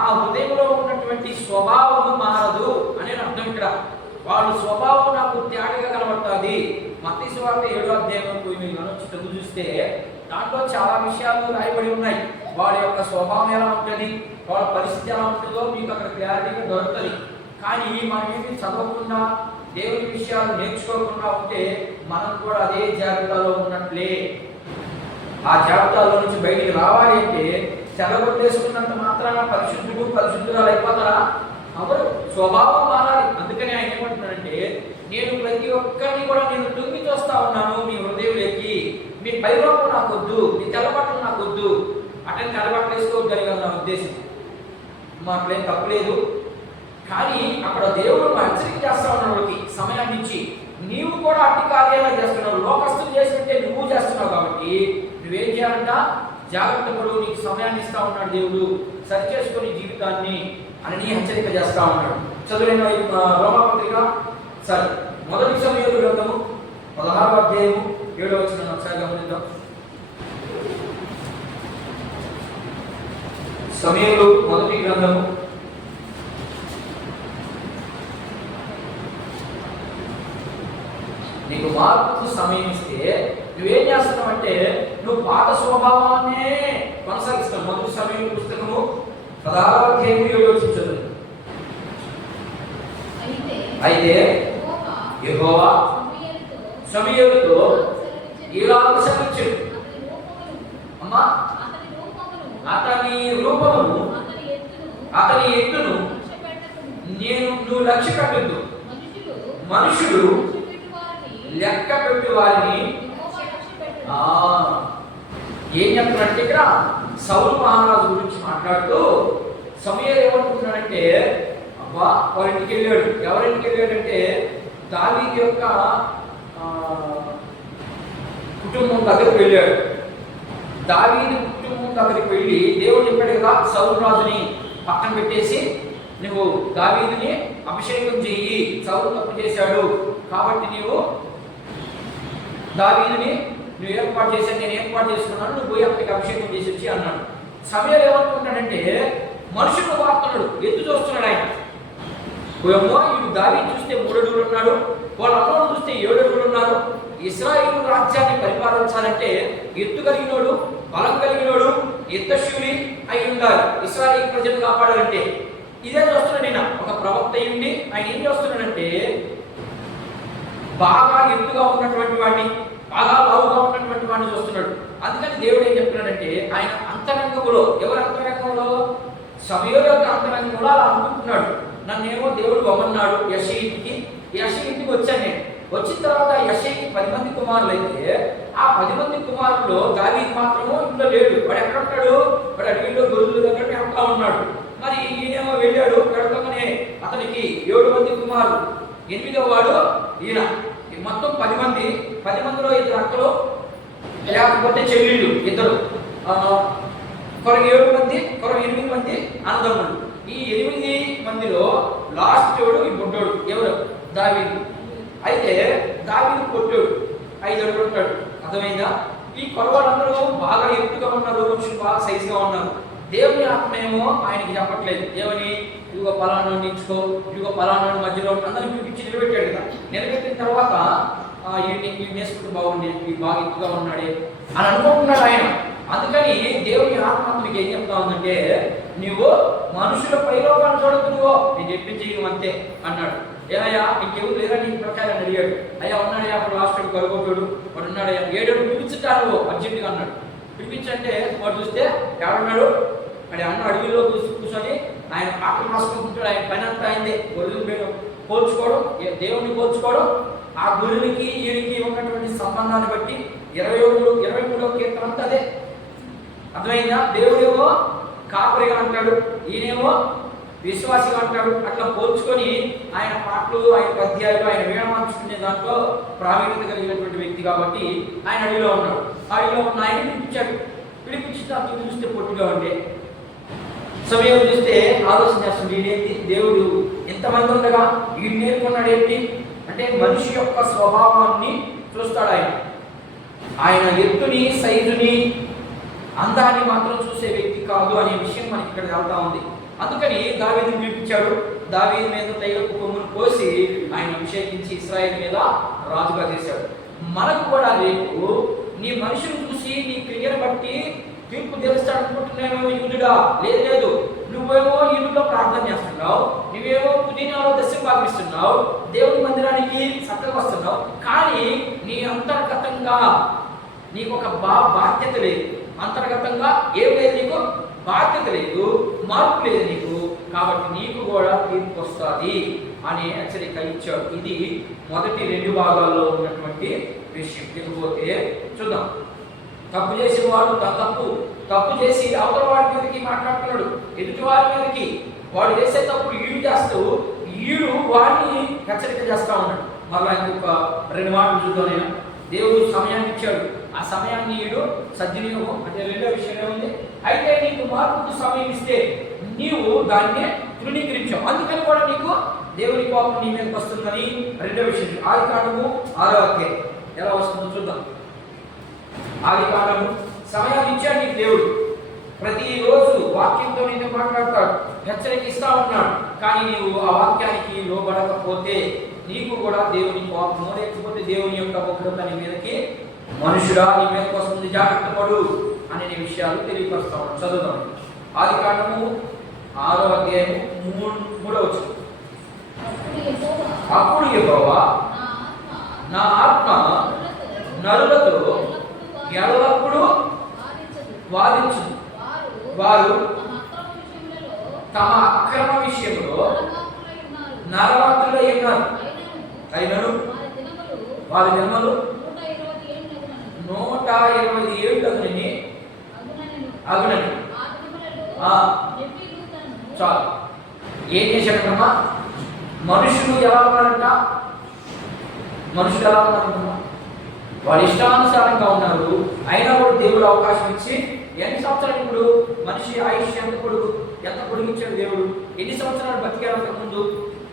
ఆ హృదయంలో ఉన్నటువంటి స్వభావము మారదు అనే అర్థం ఇక్కడ. వాళ్ళ స్వభావం నాకు తేడాగా కనబడుతుంది. మత్తయి సువార్త 7వ అధ్యాయం మీరు మనొచ్చి చదువు చూస్తే దాంట్లో చాలా విషయాలు రాయబడి ఉన్నాయి. వాళ్ళ యొక్క స్వభావం ఎలా ఉంటుంది, వాళ్ళ పరిస్థితి ఎలా ఉంటుందో మీకు అక్కడ క్లారిటీగా దొరుకుతుంది. కానీ మనం ఏమి చదవకుండా దేవుని విషయాలు నేర్చుకోకుండా ఉంటే మనం కూడా అదే జాబితాలో ఉన్నట్లే. ఆ జాబితాలో నుంచి బయటికి రావాలి అంటే చెలగొట్టేసుకున్నంత మాత్రాన పరిశుద్ధురాలు అయిపోతారా? అప్పుడు స్వభావం మారాలి. అందుకని ఆయన ఏమంటున్నాడంటే, నేను ప్రతి ఒక్కరిని కూడా నేను తుంగి చూస్తా ఉన్నాను మీ హృదయంలోకి. మీ పైలోపు నాకు వద్దు, మీ తెల్లబట్టలు నాకు వద్దు. అటెండ్ తెల్లబట్టలు వేసుకోవద్దని కదా నా ఉద్దేశం. మాకులేం తప్పలేదు, కానీ అక్కడ దేవుడు మా హెచ్చరిక చేస్తా ఉన్నాడు వాళ్ళకి సమయాన్ని ఇచ్చి. నీవు కూడా అట్టి కార్యాలు చేస్తున్నావు, లోకస్తులు చేసినట్టే నువ్వు చేస్తున్నావు. కాబట్టి నువ్వేం చేయాలంట? జాగ్రత్త పడు, నీకు సమయాన్ని ఇస్తా ఉన్నాడు దేవుడు, సరి చేసుకుని జీవితాన్ని అని హెచ్చరిక చేస్తా ఉన్నాడు. చదువులైన రోమాపత్రిక సరే మొదటి సమయంలో గ్రంథము 16వ అధ్యాయము 7వ వచనం ఒకసారి గమనిద్దాం. సమయంలో మొదటి గ్రంథము నీకు మార్పుకు సమయం ఇస్తే నువ్వేం చేస్తున్నావంటే నువ్వు పాత స్వభావాన్నే కొనసాగిస్తావు. మొదటి సమయం పుస్తకము 16వ అధ్యాయం యోచించదు. అయితే యెహోవా సమూయేలుతో ఇలా సెలవిచ్చాడు, అమ్మా అతని రూపమును అతని ఎత్తును నువ్వు లక్ష్య పెట్టద్దు. మనుషుడు లెక్క పెట్టి వారిని ఏం చెప్తున్నాడంటే ఇక్కడ సౌలు మహారాజు గురించి మాట్లాడుతూ సమూయేలు ఏమనుకుంటున్నాడంటే, అబ్బా వారింటికి వెళ్ళాడు. ఎవరింటికి వెళ్ళాడంటే దావీదు యొక్క కుటుంబం దగ్గరికి వెళ్ళాడు. దావీదు కుటుంబం దగ్గరికి వెళ్ళి దేవుడు చెప్పాడు కదా, సౌలు రాజుని పక్కన పెట్టేసి నువ్వు దావీదుని అభిషేకం చెయ్యి, సౌలు తప్పు చేశాడు కాబట్టి నీవు దావీదుని నువ్వు ఏర్పాటు చేశాను, నేను ఏర్పాటు చేసుకున్నాను, నువ్వు పోయి అక్కడికి అభిషేకం చేసి వచ్చి అన్నాడు. సమయంలో ఏమనుకుంటాడంటే మనుషులు వార్తన్నాడు, ఎత్తు చూస్తున్నాడు ఆయన. పోయమ్మో వీడు దావీదు చూస్తే 3 అడుగులు ఉన్నాడు, వాళ్ళ అమ్మను చూస్తే 7 అడుగులు ఉన్నారు. ఇశ్రాయేలు రాజ్యాన్ని పరిపాలించాలంటే ఎత్తు కలిగినోడు, బలం కలిగినోడు, యుద్ధశూలి అయి ఉండాలి. ఇశ్రాయేలు ప్రజలు కాపాడాలంటే ఇదే చూస్తున్నాడు. నేను ఒక ప్రవక్త అయ్యుండి ఆయన ఏం చేస్తున్నాడంటే బాగా ఎత్తుగా ఉన్నటువంటి వాడిని, బాగా లావుగా ఉన్నటువంటి వాడిని చూస్తున్నాడు. అందుకని దేవుడు ఏం చెప్తున్నాడంటే ఆయన అంతరంగంలో, ఎవరి అంతరంగంలో? సమూయేలు యొక్క అంతరంగంలో అలా అనుకుంటున్నాడు. నన్నేమో దేవుడు వమన్నాడు యెషయి ఇంటికి వచ్చాను. నేను వచ్చిన తర్వాత యెషయికి 10 మంది కుమారులు అయితే ఆ 10 మంది కుమారుల్లో దావీదు మాత్రము ఇంట్లో లేడు. వాడు ఎక్కడ ఉంటాడు? వాడు అడవిలో గొర్రెల దగ్గర మేపుతా ఉన్నాడు. మరి ఈయనేమో వెళ్ళాడు, పెడతామనే అతనికి 7 మంది కుమారులు, 8వ వాడు ఈయన. మొత్తం 10 మంది. 10 మందిలో 2 అక్కలు, లేకపోతే చెల్లెళ్ళు 2, కొరకు 7 మంది, కొరకు 8 మంది అన్నదమ్ములు. ఈ 8 మందిలో లాస్ట్ వాడు ఈ బుడ్డోడు. ఎవరు? దావీదు. అయితే దావీదు పొట్టోడు, 5 అడుగులు ఉంటాడు. అర్థమైందా? ఈ కొరవాళ్ళందరూ బాగా ఎత్తుగా ఉన్నారు, మనుషులు బాగా సైజుగా ఉన్నారు. దేవుని ఆత్మేమో ఆయనకి చెప్పట్లేదు. ఏమని? ఇదిగో పలానా నించుకో, ఇదిగో పలానా మధ్యలో అందరిని పిలిపించి నిలబెట్టాడు కదా. నిలబెట్టిన తర్వాత ఈ నేసుకుంటూ బాగుంది, ఈ బాగా ఎత్తుగా ఉన్నాడే అని అనుకుంటున్నాడు ఆయన. అందుకని దేవుని ఆత్మ మీకు ఏం చెప్తా ఉందంటే, నువ్వు మనుషుల పైలోకాన్ని చూడద్దు, నువ్వు నేను చెప్పించి అంతే అన్నాడు. ఏమయ్యా ఇంకెవరు లేరా నీ ప్రకారం అడిగాడు. అయ్యా ఉన్నాడయ్యా అప్పుడు లాస్ట్ కలుగొట్టాడు, వాడు ఉన్నాడయ్యా 7 అడుగులు పిలిపించుతా నువ్వు అర్జెంటుగా అన్నాడు. పిలిపించంటే వాడు చూస్తే ఎవరున్నాడు? అది అన్న అడవిలో కూర్చొని ఆయన పాటలు రాసుకుంటుంటాడు. ఆయన పని అంతా అయిందే. గొర్రెలు పోల్చుకోవడం, దేవుడిని పోల్చుకోవడం, ఆ గొర్రెలకి ఈయనకి ఉన్నటువంటి సంబంధాన్ని బట్టి 23వ కీర్తన అంతా అదే. అర్థమైందా? దేవుడేమో కాపరిగా అంటాడు, ఈయనేమో విశ్వాసిగా అంటాడు. అట్లా పోల్చుకొని ఆయన పాటలు, ఆయన పద్యాలు, ఆయన వీణమార్చుకునే దాంట్లో ప్రావీణ్యత కలిగినటువంటి వ్యక్తి కాబట్టి ఆయన అడవిలో ఉన్నాడు. అడవిలో ఉన్న ఆయన పిలిపించాడు. పిలిపించిన తర్వాత చూస్తే పొట్టిగా ఉండే సమయం చూస్తే ఆలోచన చేస్తుంది, ఈయనేంటి దేవుడు ఎంతమంది ఉండగా వీడు నేర్చుకున్నాడు ఏంటి అంటే మనిషి యొక్క స్వభావాన్ని చూస్తాడు ఆయన. ఆయన ఎత్తుని, సైజుని, అందాన్ని మాత్రం చూసే వ్యక్తి కాదు అనే విషయం మనకి ఇక్కడ వెళ్తా ఉంది. అందుకని దావీదుని పిలిపించాడు. దావీదు మీద తైలపు కొమ్మును పోసి ఆయన అభిషేకించి ఇశ్రాయేలు మీద రాజుగా చేశాడు. మనకు కూడా రేపు నీ మనుషులు చూసి నీ క్రియను బట్టి తీర్పు తెలుస్తాడు అనుకుంటున్నావేమో యూదుడా. లేదు, నువ్వేమో యూదులో ప్రార్థన చేస్తున్నావు, నువ్వేమో పుదీనాలో దశ భావిస్తున్నావు, దేవుని మందిరానికి చక్కగా వస్తున్నావు, కానీ నీ అంతర్గతంగా నీకు ఒక బాధ్యత లేదు. అంతర్గతంగా ఏం లేదు, నీకు బాధ్యత లేదు, మార్పు లేదు నీకు. కాబట్టి నీకు కూడా తీర్పు వస్తుంది అనే హెచ్చరిక ఇచ్చాడు. ఇది మొదటి 2 భాగాల్లో ఉన్నటువంటి విషయం. ఇకపోతే చూద్దాం. తప్పు చేసిన వాడు తప్పు చేసి అవతల వాడి మీదకి మాట్లాడుతున్నాడు, ఎదుటి వారి మీదకి. వాడు చేసే తప్పుడు ఈడు చేస్తూ ఈడు వాడిని హెచ్చరిక చేస్తా ఉన్నాడు. మళ్ళీ ఇంకొక 2 మాటలు చూద్దాం. నేను దేవుడు సమయాన్ని ఇచ్చాడు, ఆ సమయాన్ని ఈడు సద్వినియోగం అంటే 2వ విషయం ఏముంది? అయితే నీకు మార్పుకు సమయం ఇస్తే నీవు దాన్ని తృణీకరించావు, అందుకని కూడా నీకు దేవుని కోపం నీ మీదకి వస్తుందని 2వ విషయం. ఆదికాండము 6వ అధ్యాయం ఎలా వస్తుందో చూద్దాం. ఆదికాండము సమయాన్ని ఇచ్చాడు నీకు దేవుడు. ప్రతిరోజు వాక్యంతో నీతో మాట్లాడతాడు, హెచ్చరిక ఇస్తా ఉన్నాడు. కానీ నీవు ఆ వాక్యానికి లోబడకపోతే నీకు కూడా దేవుని కోపము, లేకపోతే దేవుని యొక్క ఉగ్రత నీ మీదకి మనుషుడా నీ మీదకి వస్తుంది జాగ్రత్త పడు అనే విషయాలు తెలియపరుస్తా ఉన్నాడు. చదువుదాం. ఆదికాండము 6వ అధ్యాయము 3వ వచనం. అప్పుడు యెహోవా నా ఆత్మ నరులతో ఎల్లప్పుడూ వాదించును, వారు తమ అక్రమ విషయంలో నరమాత్రులై ఉన్నారు. అయినను వారి దినములు 120 ఏళ్ళు అగునని. చాలు. ఏం చేశాడమ్మా? మనుషులు ఎలా ఉన్నారంట? మనుషులు ఎలా ఉన్నారంటమ్మా? వారి ఇష్టానుసారంగా ఉన్నారు. అయినా కూడా దేవుడు అవకాశం ఇచ్చి ఎన్ని సంవత్సరాలు ఇప్పుడు మనిషి ఆయుష్ ఎంత పొడిగించాడు దేవుడు? ఎన్ని సంవత్సరాలు బతికారు ముందు?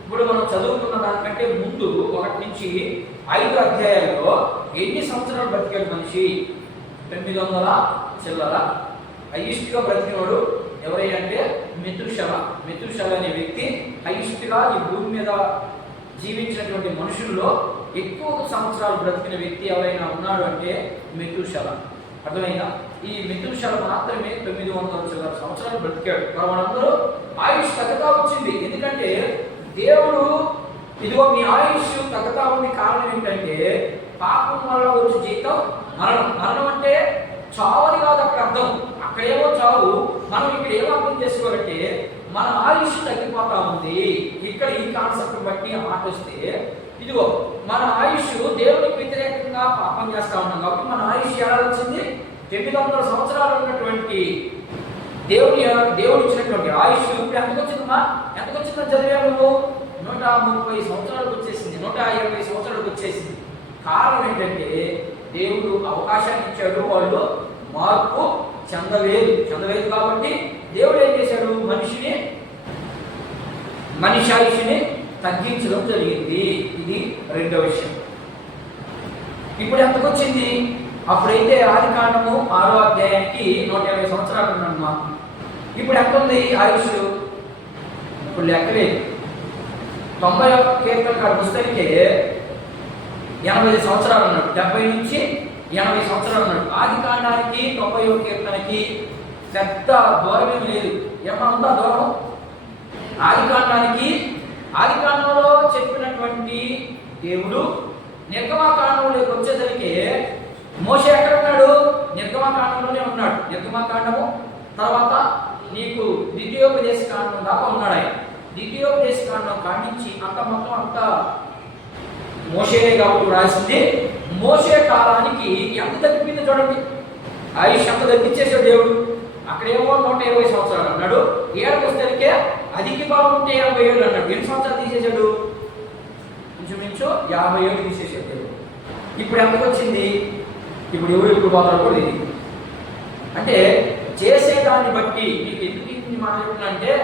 ఇప్పుడు మనం చదువుకున్న దానికంటే ముందు 1 నుంచి 5 అధ్యాయాల్లో ఎన్ని సంవత్సరాలు బతికాడు మనిషి? 900 చిల్లర. హైయెస్ట్గా బ్రతికినవాడు ఎవరై అంటే మెతుషల అనే వ్యక్తి హైయెస్ట్గా ఈ భూమి మీద జీవించినటువంటి మనుషుల్లో ఎక్కువ సంవత్సరాలు బ్రతికిన వ్యక్తి ఎవరైనా ఉన్నాడు అంటే మెతుషల. అర్థమైందా? ఈ మెతుషల మాత్రమే 900 చిల్లర సంవత్సరాలు బ్రతికాడు. మనందరూ ఆయుష్ తగ్గుతా వచ్చింది. ఎందుకంటే దేవుడు ఇదిగో మీ ఆయుష్ తగ్గుతా ఉంది. కారణం ఏంటంటే పాపం వల్ల వచ్చే జీతం మరణం అంటే చావని కాదు అక్కడ అర్థం. అక్కడేమో చావు, మనం ఇక్కడ ఏమో అర్థం చేసుకోవాలంటే మన ఆయుష్ తగ్గిపోతా ఉంది. ఇక్కడ ఈ కాన్సెప్ట్ బట్టి మాట వస్తే ఇదిగో మన ఆయుష్ దేవునికి వ్యతిరేకంగా పాపం చేస్తా ఉన్నాం కాబట్టి మన ఆయుష్ ఎలా వచ్చింది? 900 సంవత్సరాలు ఉన్నటువంటి దేవుడు ఇచ్చినటువంటి ఆయుష్ ఇప్పుడు ఎంతకు వచ్చిందమ్మా? ఎంతకు వచ్చిందని చదివావు నువ్వు? 130 సంవత్సరాలకు వచ్చేసింది, 120 సంవత్సరాలకు వచ్చేసింది. కారణం ఏంటంటే దేవుడు అవకాశాన్ని ఇచ్చాడు, వాళ్ళు మార్పు చెందలేదు కాబట్టి దేవుడు ఏం చేశాడు? మనిషి ఆయుష్ని తగ్గించడం జరిగింది. ఇది 2వ విషయం. ఇప్పుడు ఎంతకు వచ్చింది? అప్పుడైతే ఆదికాండము 6వ అధ్యాయానికి 120 సంవత్సరాలు ఉన్నామ్మా. ఇప్పుడు ఎంత ఉంది ఆయుష్? ఇప్పుడు లెక్కలేదు. 90వ కీర్తన కాడ పుస్తకానికే 80 సంవత్సరాలు ఉన్నాడు. 70 నుంచి 80 సంవత్సరాలు ఉన్నాడు. ఆదికాండానికి 90వ కీర్తనకి పెద్ద దూరమేమి లేదు. ఏమన్నా ఉందా దూరం? ఆదికాండంలో చెప్పినటువంటి దేవుడు నిర్గమకాండంలోకి వచ్చేసరికి మోషే ఎక్కడ ఉన్నాడు? నిర్గమకాండంలోనే ఉన్నాడు. నిర్గమకాండము తర్వాత నీకు ద్వితీయోపదేశ కాండం దాకా ఉన్నాడు ఆయన. ద్వితీయోపదేశ కాండం కానించి మొత్తం అంతా మోషేనే కాబట్టి రాసింది. మోషే కాలానికి ఎంత తగ్గిపోయిందో చూడండి. ఆయుష్ ఎంత తగ్గించేసాడు దేవుడు. అక్కడేమో 120 సంవత్సరాలు అన్నాడు. ఏళ్ళకి వస్తే అధిక భావం ఉంటే 80 ఏళ్ళు అన్నాడు. ఎన్ని సంవత్సరాలు తీసేశాడు? ఇంచుమించు 50 ఏళ్ళు తీసేసాడు దేవుడు. ఇప్పుడు ఎంతకు వచ్చింది? ఇప్పుడు ఎప్పుడు పోతాడు కూడా ఇది. అంటే చేసేదాన్ని బట్టి నీకు ఎందుకు మాట చెప్తున్నా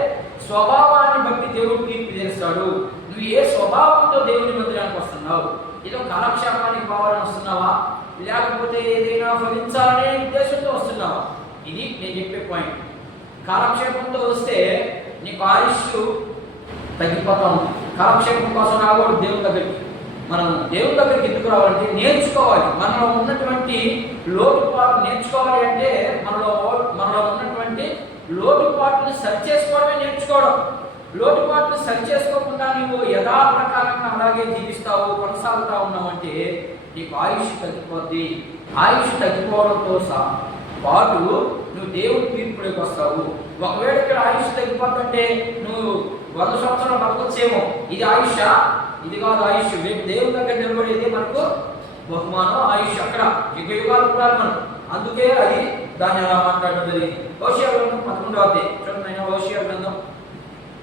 స్వభావాన్ని బట్టి దేవుడు తీర్పు చేస్తాడు. నువ్వు ఏ స్వభావంతో దేవుని మందిరానికి వస్తున్నావు? ఏదో కాలక్షేపానికి పోవాలని వస్తున్నావా, లేకపోతే ఏదైనా ఫలించాలనే ఉద్దేశంతో వస్తున్నావా? ఇది నేను చెప్పే పాయింట్. కాలక్షేపంతో వస్తే నీకు ఆయుష్ తగ్గిపోతా ఉంది. కాలక్షేపం కోసం రాకూడదు దేవుని దగ్గరికి. మనం దేవుని దగ్గరికి ఎందుకు రావాలంటే నేర్చుకోవాలి. మనలో ఉన్నటువంటి లోటుపాట్లు నేర్చుకోవాలి అంటే మనలో ఉన్నటువంటి లోటుపాట్లను సరి చేసుకోవడమే నేర్చుకోవడం. లోటుపాట్లను సరి చేసుకోకుండా నువ్వు యథాప్రకారంగా అలాగే జీవిస్తావు, కొనసాగుతా ఉన్నావు అంటే నీకు ఆయుష్ తగ్గిపోద్ది. ఆయుష్ తగ్గిపోవడంతో పాటు నువ్వు దేవుడి తీర్పులోకి వస్తావు. ఒకవేళ ఇక్కడ ఆయుష్ తగ్గిపోతుంటే నువ్వు 100 సంవత్సరాలు బతకొచ్చేమో. ఇది ఆయుష్? ఇది కాదు ఆయుష్. రేపు దేవుని దగ్గర నిలబడేది మనకు బహుమానం. ఆయుష్ అక్కడ యుగాలు ఉండాలి మనం. అందుకే అది దాన్ని అలా మాట్లాడడం జరిగింది. హోషేయ గ్రంథం 11వ అధ్యాయం చూడండి. హోషేయ గ్రంథం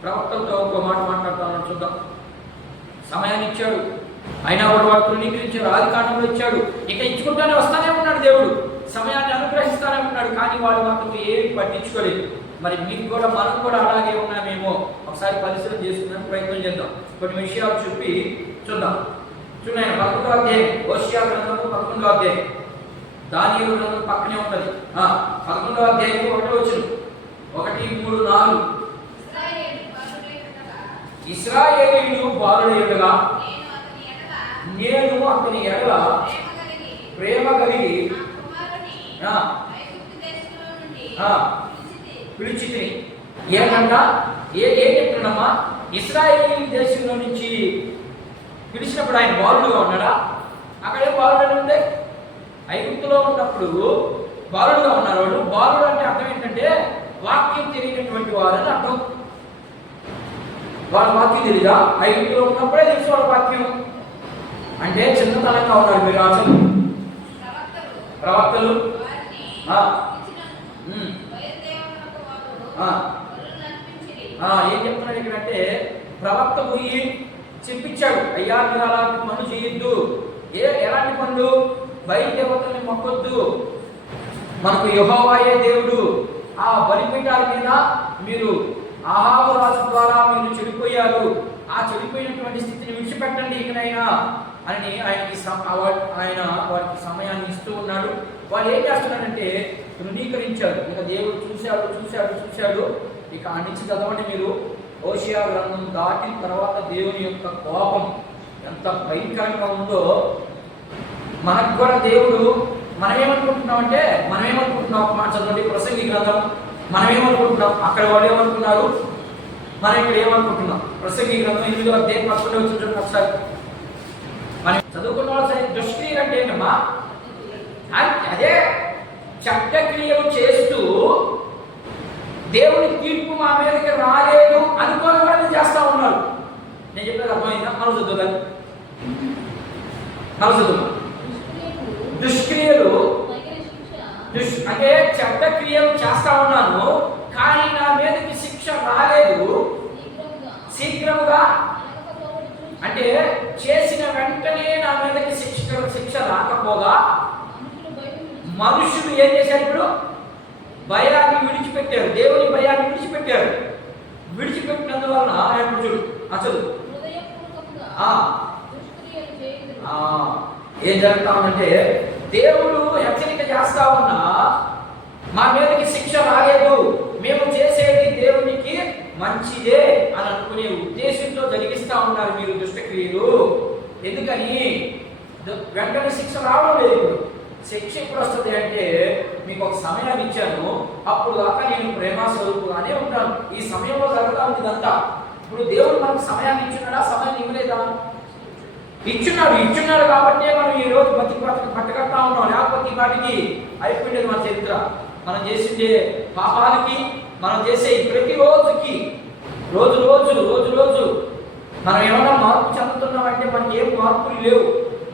ప్రవక్తలతో ఒక మాట మాట్లాడుతామని చూద్దాం. సమయాన్ని ఇచ్చాడు, అయినా వాడు తృణీకరించాడు. ఆదికాండంలో ఇచ్చాడు, ఇక ఇచ్చుకుంటానే వస్తానే ఉన్నాడు దేవుడు. సమయాన్ని అనుగ్రహిస్తానే ఉన్నాడు. కానీ వాడు మాకు ఏమి పట్టించుకోలేదు. మరి మీకు కూడా మనం కూడా అలాగే ఉన్నామేమో ఒకసారి పరిశీలన చేసుకునే ప్రయత్నం చేద్దాం. కొన్ని విషయాలు చెప్పి చూద్దాం. చూడండి 11వ అధ్యాయం హోషేయ గ్రంథము 11వ అధ్యాయం. దానియేలు గ్రంథం పక్కనే ఉంటుంది. 11వ అధ్యాయం 1వ వచనం 1, 3, 4. ఇశ్రాయేలీయులు బాలుడయుండగా నేను అతని ఎడల ప్రేమ కలిగి పిలిచితిని. ఏమన్నా ఏం చెప్తున్నామ్మా? ఇశ్రాయేలు దేశంలో నుంచి పిలిచినప్పుడు ఆయన బాలుడుగా ఉన్నాడా? అక్కడే బాలుడు ఉంది. ఐగుప్తులో ఉన్నప్పుడు బాలుడుగా ఉన్నారు వాళ్ళు. బాలుడు అంటే అర్థం ఏంటంటే వాక్యం తెలియనటువంటి వారని అర్థం. వాళ్ళ వాక్యం తెలీదా? ఐగుప్తులో ఉన్నప్పుడే తెలుసు వాళ్ళ వాక్యం. అంటే చిన్నతనంగా ఉన్నారు మీరు. అసలు ప్రవక్తలు ఏం చెప్తున్నాడు ఇక్కడ అంటే, ప్రవక్త పోయి చెప్పించాడు, అయ్యా మీరు అలాంటి పనులు చేయొద్దు. ఎలాంటి పనులు? బయలుదేవతల్ని మొక్కొద్దు, మనకు యెహోవాయే దేవుడు. ఆ బలిపీఠాల మీద మీరు అహాబు రాజు ద్వారా మీరు చెడిపోయారు, ఆ చెడిపోయినటువంటి స్థితిని విడిచిపెట్టండి ఇకనైనా అని ఆయన వారికి సమయాన్ని ఇస్తూ ఉన్నాడు. వాళ్ళు ఏం చేస్తున్నారంటే తృణీకరించారు. ఇక దేవుడు చూశాడు. ఇక ఆ నుంచి చదవండి మీరు. హోషేయ గ్రంథం దాటిన తర్వాత దేవుని యొక్క కోపం ఎంత భయంకరంగా ఉందో మనకు కూడా దేవుడు. మనమేమనుకుంటున్నాం మాట చదవండి ప్రసంగి గ్రంథం. మనమేమనుకుంటున్నాం, అక్కడ వాళ్ళు ఏమనుకున్నారు, మనం ఇక్కడ ఏమనుకుంటున్నాం. ప్రసంగి గ్రంథం 8వ అధ్యాయం 11వ వచనం ఒకసారి మనం చదువుకున్న వాళ్ళు సరే. దుష్క్రియలు అంటే ఏంటమ్మా? అదే చట్టక్రియలు చేస్తూ దేవుని తీర్పు మా మీదకి రాలేదు అనుకోని కూడా నేను చేస్తా ఉన్నాను. నేను చెప్పేది అర్థమైందా? మనం చదువుతాను. దుష్క్రియలు అంటే చట్టక్రియలు చేస్తా ఉన్నాను, కానీ నా మీదకి శిక్ష రాలేదు. శీఘ్రముగా అంటే చేసిన వెంటనే నా మీదకి శిక్ష రాకపోగా మనుషులు ఏం చేశారు? ఇప్పుడు భయాన్ని విడిచిపెట్టారు, దేవుని భయాన్ని విడిచిపెట్టారు. విడిచిపెట్టినందువలన చూడు అసలు ఏం జరుగుతా ఉందంటే, దేవుడు హెచ్చరిక చేస్తా ఉన్నా మా మీదకి శిక్ష రాలేదు, మేము చేసేది దేవునికి మంచిదే అని అనుకునే ఉద్దేశంతో జరిగిస్తా ఉన్నారు మీరు దుష్టక్రియలు. ఎందుకని వెంటనే శిక్ష రావడం లేదు. శిక్ష ఎప్పుడు వస్తుంది అంటే, మీకు ఒక సమయాన్ని ఇచ్చాను, అప్పుడు దాకా నేను ప్రేమ స్వరూపుగానే ఉంటాను. ఈ సమయంలో జరుగుతా ఉంది ఇదంతా. ఇప్పుడు దేవుడు మనకు సమయాన్ని ఇచ్చున్నాడా? సమయాన్ని ఇవ్వలేదా? ఇచ్చున్నాడు కాబట్టి మనం ఈ రోజు బతికడతా ఉన్నాం. లేకపోతే వాటికి అయిపోయింది మన చరిత్ర. మనం చేసే పాపాలకి, మనం చేసే ప్రతి రోజుకి రోజు మనం ఏమన్నా మార్పు చెందుతున్నామంటే మనకి ఏం మార్పులు లేవు.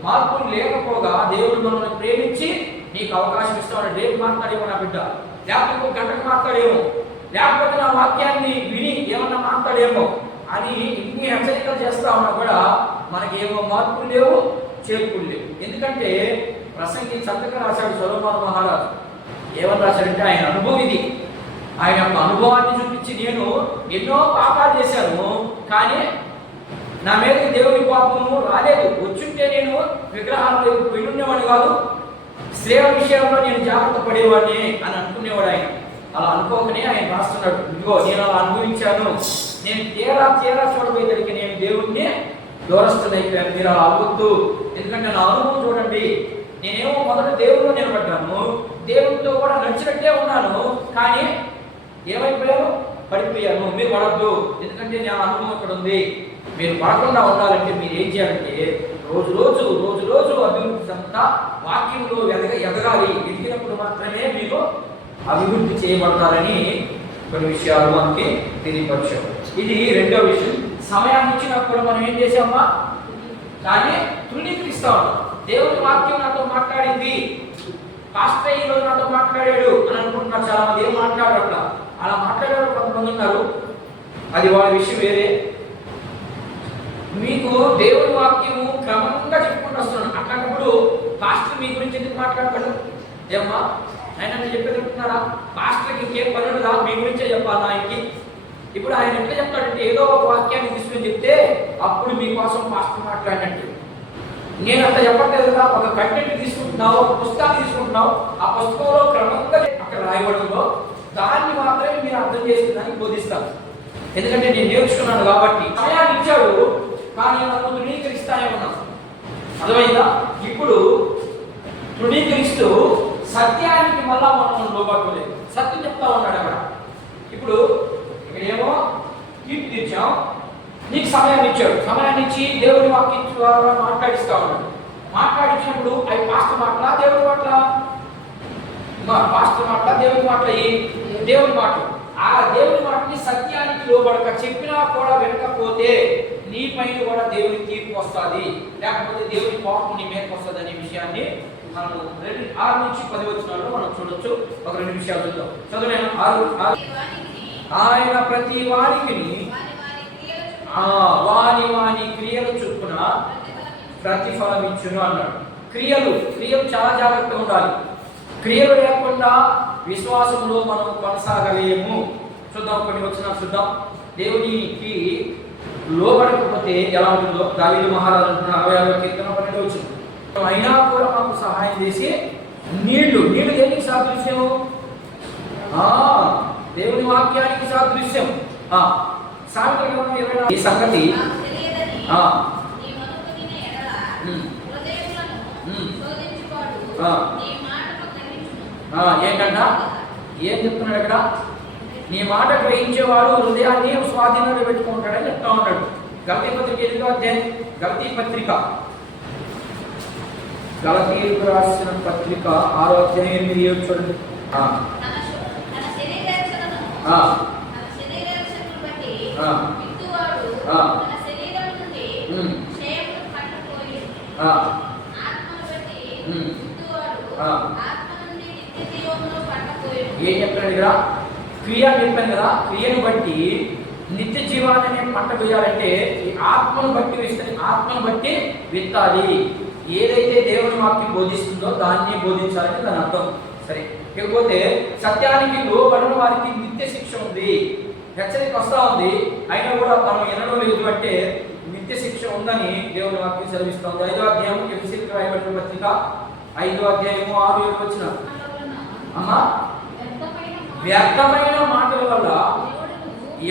మార్పులు లేకపోగా దేవుడు మనల్ని ప్రేమించి నీకు అవకాశం ఇస్తాడు. రేపు మాట్లాడేమో నా బిడ్డ, లేకపోతే ఒక గంటకు మాట్లాడేమో, లేకపోతే నా వాక్యాన్ని విని ఏమన్నా మాట్లాడేమో అని ఇన్ని హెచ్చరికలు చేస్తా ఉన్నా కూడా మనకి ఏమో మార్పులు లేవు, చేర్పులు లేవు. ఎందుకంటే ప్రసంగి చక్కగా రాశాడు సొలొమోను మహారాజు. ఏమని రాశాడంటే, ఆయన అనుభవం ఇది. ఆయన యొక్క అనుభవాన్ని చూపించి, నేను ఎన్నో పాపాలు చేశాను, కానీ నా మీదకి దేవుని కోపము రాలేదు. వచ్చుంటే నేను విగ్రహాలకు వెళ్ళుండేవాడు కాదు, స్త్రీల విషయంలో నేను జాగ్రత్త పడేవాడిని అని అనుకునేవాడు ఆయన. అలా అనుకోకనే ఆయన రాస్తున్నాడు, ఇదిగో నేను అలా అనుభవించాను, నేను తీరా చూడబోయేసరికి నేను దేవుణ్ణి దూరస్తున్నైపోయాను. మీరు అలా అవ్వద్దు. ఎందుకంటే నా అనుభవం చూడండి, నేనేమో మొదట దేవుడిలో నిలబడ్డాను, దేవుడితో కూడా నడిచినట్టే ఉన్నాను, కానీ ఏమైపోయాను? పడిపోయాను. మీరు పడద్దు, ఎందుకంటే నా అనుభవం ఇక్కడ ఉంది. మీరు పడకుండా ఉండాలంటే మీరు ఏం చేయాలంటే రోజు అభివృద్ధి అంతా వాక్యంలో ఎదగాలి. ఎదిగినప్పుడు మాత్రమే మీరు అభివృద్ధి చేయబడతారని కొన్ని విషయాలు మనకి తెలియపరిచాం. ఇది రెండో విషయం. సమయాన్ని ఇచ్చినప్పుడు మనం ఏం చేసామా? కానీ తృణీకరిస్తా ఉన్నాం. దేవుని వాక్యం నాతో మాట్లాడింది, పాస్టర్ ఈరోజు నాతో మాట్లాడాడు అని అనుకుంటున్నారు చాలా మంది. ఏం మాట్లాడారు? అలా మాట్లాడారు కొంతమంది ఉన్నారు, అది వాళ్ళ విషయం వేరే. మీకు దేవుని వాక్యము క్రమంగా చెప్పుకుంటూ వస్తున్నాను. అట్లాంటప్పుడు పాస్టర్ మీ గురించి ఎందుకు మాట్లాడతాడు? ఏమ్మా ఆయన చెప్పేది అనుకుంటున్నారా? పాస్టర్కి ఇంకేం పని ఉండదా? మీ గురించే చెప్పాలి ఆయనకి. ఇప్పుడు ఆయన ఎట్లా చెప్తాడంటే, ఏదో ఒక వాక్యాన్ని తీసుకుని చెప్తే అప్పుడు మీకోసం పాస్టర్ మాట్లాడినట్టు. నేను అంత చెప్పట్లేదు కదా. ఒక కంటెంట్ తీసుకుంటున్నావు, ఒక పుస్తకాన్ని తీసుకుంటున్నావు, ఆ పుస్తకంలో క్రమంగా అక్కడ రాయబడుతుందో దాన్ని మాత్రమే మీరు అర్థం చేసుకున్నానికి బోధిస్తాను. ఎందుకంటే నేను నేర్చుకున్నాను కాబట్టి. సమయాన్ని ఇచ్చాడు, కానీ నన్ను తృణీకరిస్తానే ఉన్నాను. అర్థమైందా? ఇప్పుడు తృణీకరిస్తూ సత్యానికి మళ్ళా మనం లోబడలేదు. సత్యం చెప్తా ఉన్నాడు అక్కడ. ఇప్పుడు ఇక్కడేమో కీర్తి తీర్చాం, నీకు సమయాన్ని ఇచ్చాడు. సమయాన్ని ఇచ్చి దేవుని వాక్యం ద్వారా మాట్లాడిస్తా ఉన్నాడు. మాట్లాడించినప్పుడు అవి పాస్టర్ మాటలా దేవుని మాటలా? పాస్టర్ మాటలా దేవుని మాటల? దేవుని మాటలు. ఆ దేవుని మాటని సత్యానికి లోబడక చెప్పినా కూడా వినకపోతే నీ పైన కూడా దేవుని తీర్పు వస్తుంది, లేకపోతే దేవుని కోపం నీ మీదకి వస్తుంది అనే విషయాన్ని మనము 6 నుంచి 10 వచనాల్లో మనం చూడొచ్చు. ఒక 2 విషయాలు చూద్దాం. చదువు. 6 ఆయన ప్రతి వానికి వాని వాని క్రియలు చొప్పున ప్రతిఫలం ఇచ్చును అన్నాడు. క్రియలు చాలా జాగ్రత్తగా ఉండాలి. క్రియలు లేకుండా విశ్వాసంలో మనం కొనసాగలేము. చూద్దాం, కొన్ని వచ్చినా చూద్దాం. దేవునికి లోబడకపోతే ఎలా ఉంటుందో దావీదు మహారాజు అంటున్న 66వ కీర్తన 12వ వచనం. అయినా కూడా మాకు సహాయం చేసి నీళ్లు దేనికి సాదృశ్యం? దేవుని వాక్యానికి సాదృశ్యం. సామెతల గ్రంథం 20 ఈ సంగతి ఏంటంట? ఏం చెప్తున్నాడు అక్కడ? నీ మాట గ్రహించేవాడు హృదయాన్ని స్వాధీనంలో పెట్టుకుంటాడని చెప్తా ఉన్నాడు. గలతీ పత్రిక 8వ అధ్యాయం, గలతీయులకు రాసిన పత్రిక 6వ అధ్యాయం 8 చూడండి. ఏం చెప్తాడు ఇక్కడ? క్రియ చెప్పాను కదా, క్రియను బట్టి నిత్య జీవాన్ని పంట వేయాలంటే ఈ ఆత్మను బట్టి వేస్తుంది. ఆత్మను బట్టి విత్తాలి. ఏదైతే దేవుని వాక్యం బోధిస్తుందో దాన్ని బోధించాలని దాని అర్థం. సరే, ఇకపోతే సత్యానికి లోబడిన వారికి నిత్య శిక్ష ఉంది, హెచ్చరిక వస్తా ఉంది. అయినా కూడా మనం ఎన్నడూ లేదు అంటే నిత్య శిక్ష ఉందని దేవుని వాక్యం సెలవిస్తుంది. 5వ అధ్యాయం ఎఫెసీయులకు రాయబడిన పత్రిక 5వ అధ్యాయము 6-7 వచనం. అమ్మా, వ్యర్థమైన మాటల వల్ల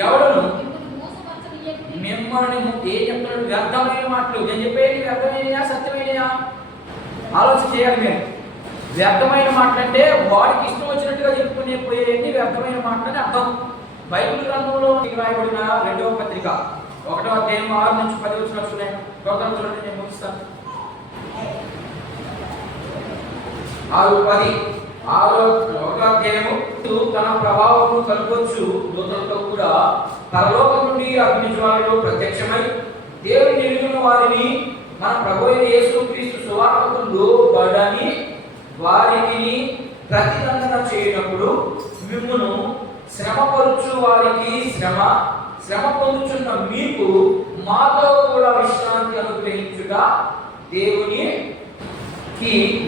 ఎవడను మిమ్మల్ని ఏం చెప్తున్నాడు? వ్యర్థమైన మాటలు. నేను చెప్పేది వ్యర్థమైనయా సత్యమైనయా? ఆలోచన చేయాలి మీరు. వ్యర్థమైన మాటలు అంటే వాడికి ఇష్టం వచ్చినట్టుగా చెప్పుకునే పోయేది వ్యర్థమైన మాటలని అర్థం. బైబిల్ గ్రంథంలో రాయబడిన 2వ పత్రిక 1వ అధ్యాయం 6 నుంచి 10 వచనాలు చూడండి. చూడండి, నేను ముగిస్తాను. 6:10 1వ అధ్యాయము. తన ప్రభావము కనుకొచ్చు దూతలతో కూడా పరలోకం నుండి అగ్ని జ్వాలలో ప్రత్యక్షమై దేవుని నిలుగున వారిని మన ప్రభువైన యేసుక్రీస్తు సువార్తకు లోబడని వారికి ప్రతిదండన చేయనప్పుడు మిమ్మును శ్రమపరుచు వారికి శ్రమ పొందుచున్న మీకు మాతో కూడా విశ్రాంతి అనుగ్రహించుట దేవునికి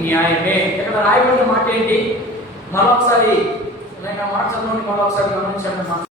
న్యాయమే. ఇక్కడ రాయబడిన మాట ఏంటి? మరొకసారి మాట చదవండి, మరొకసారి గమనించండి.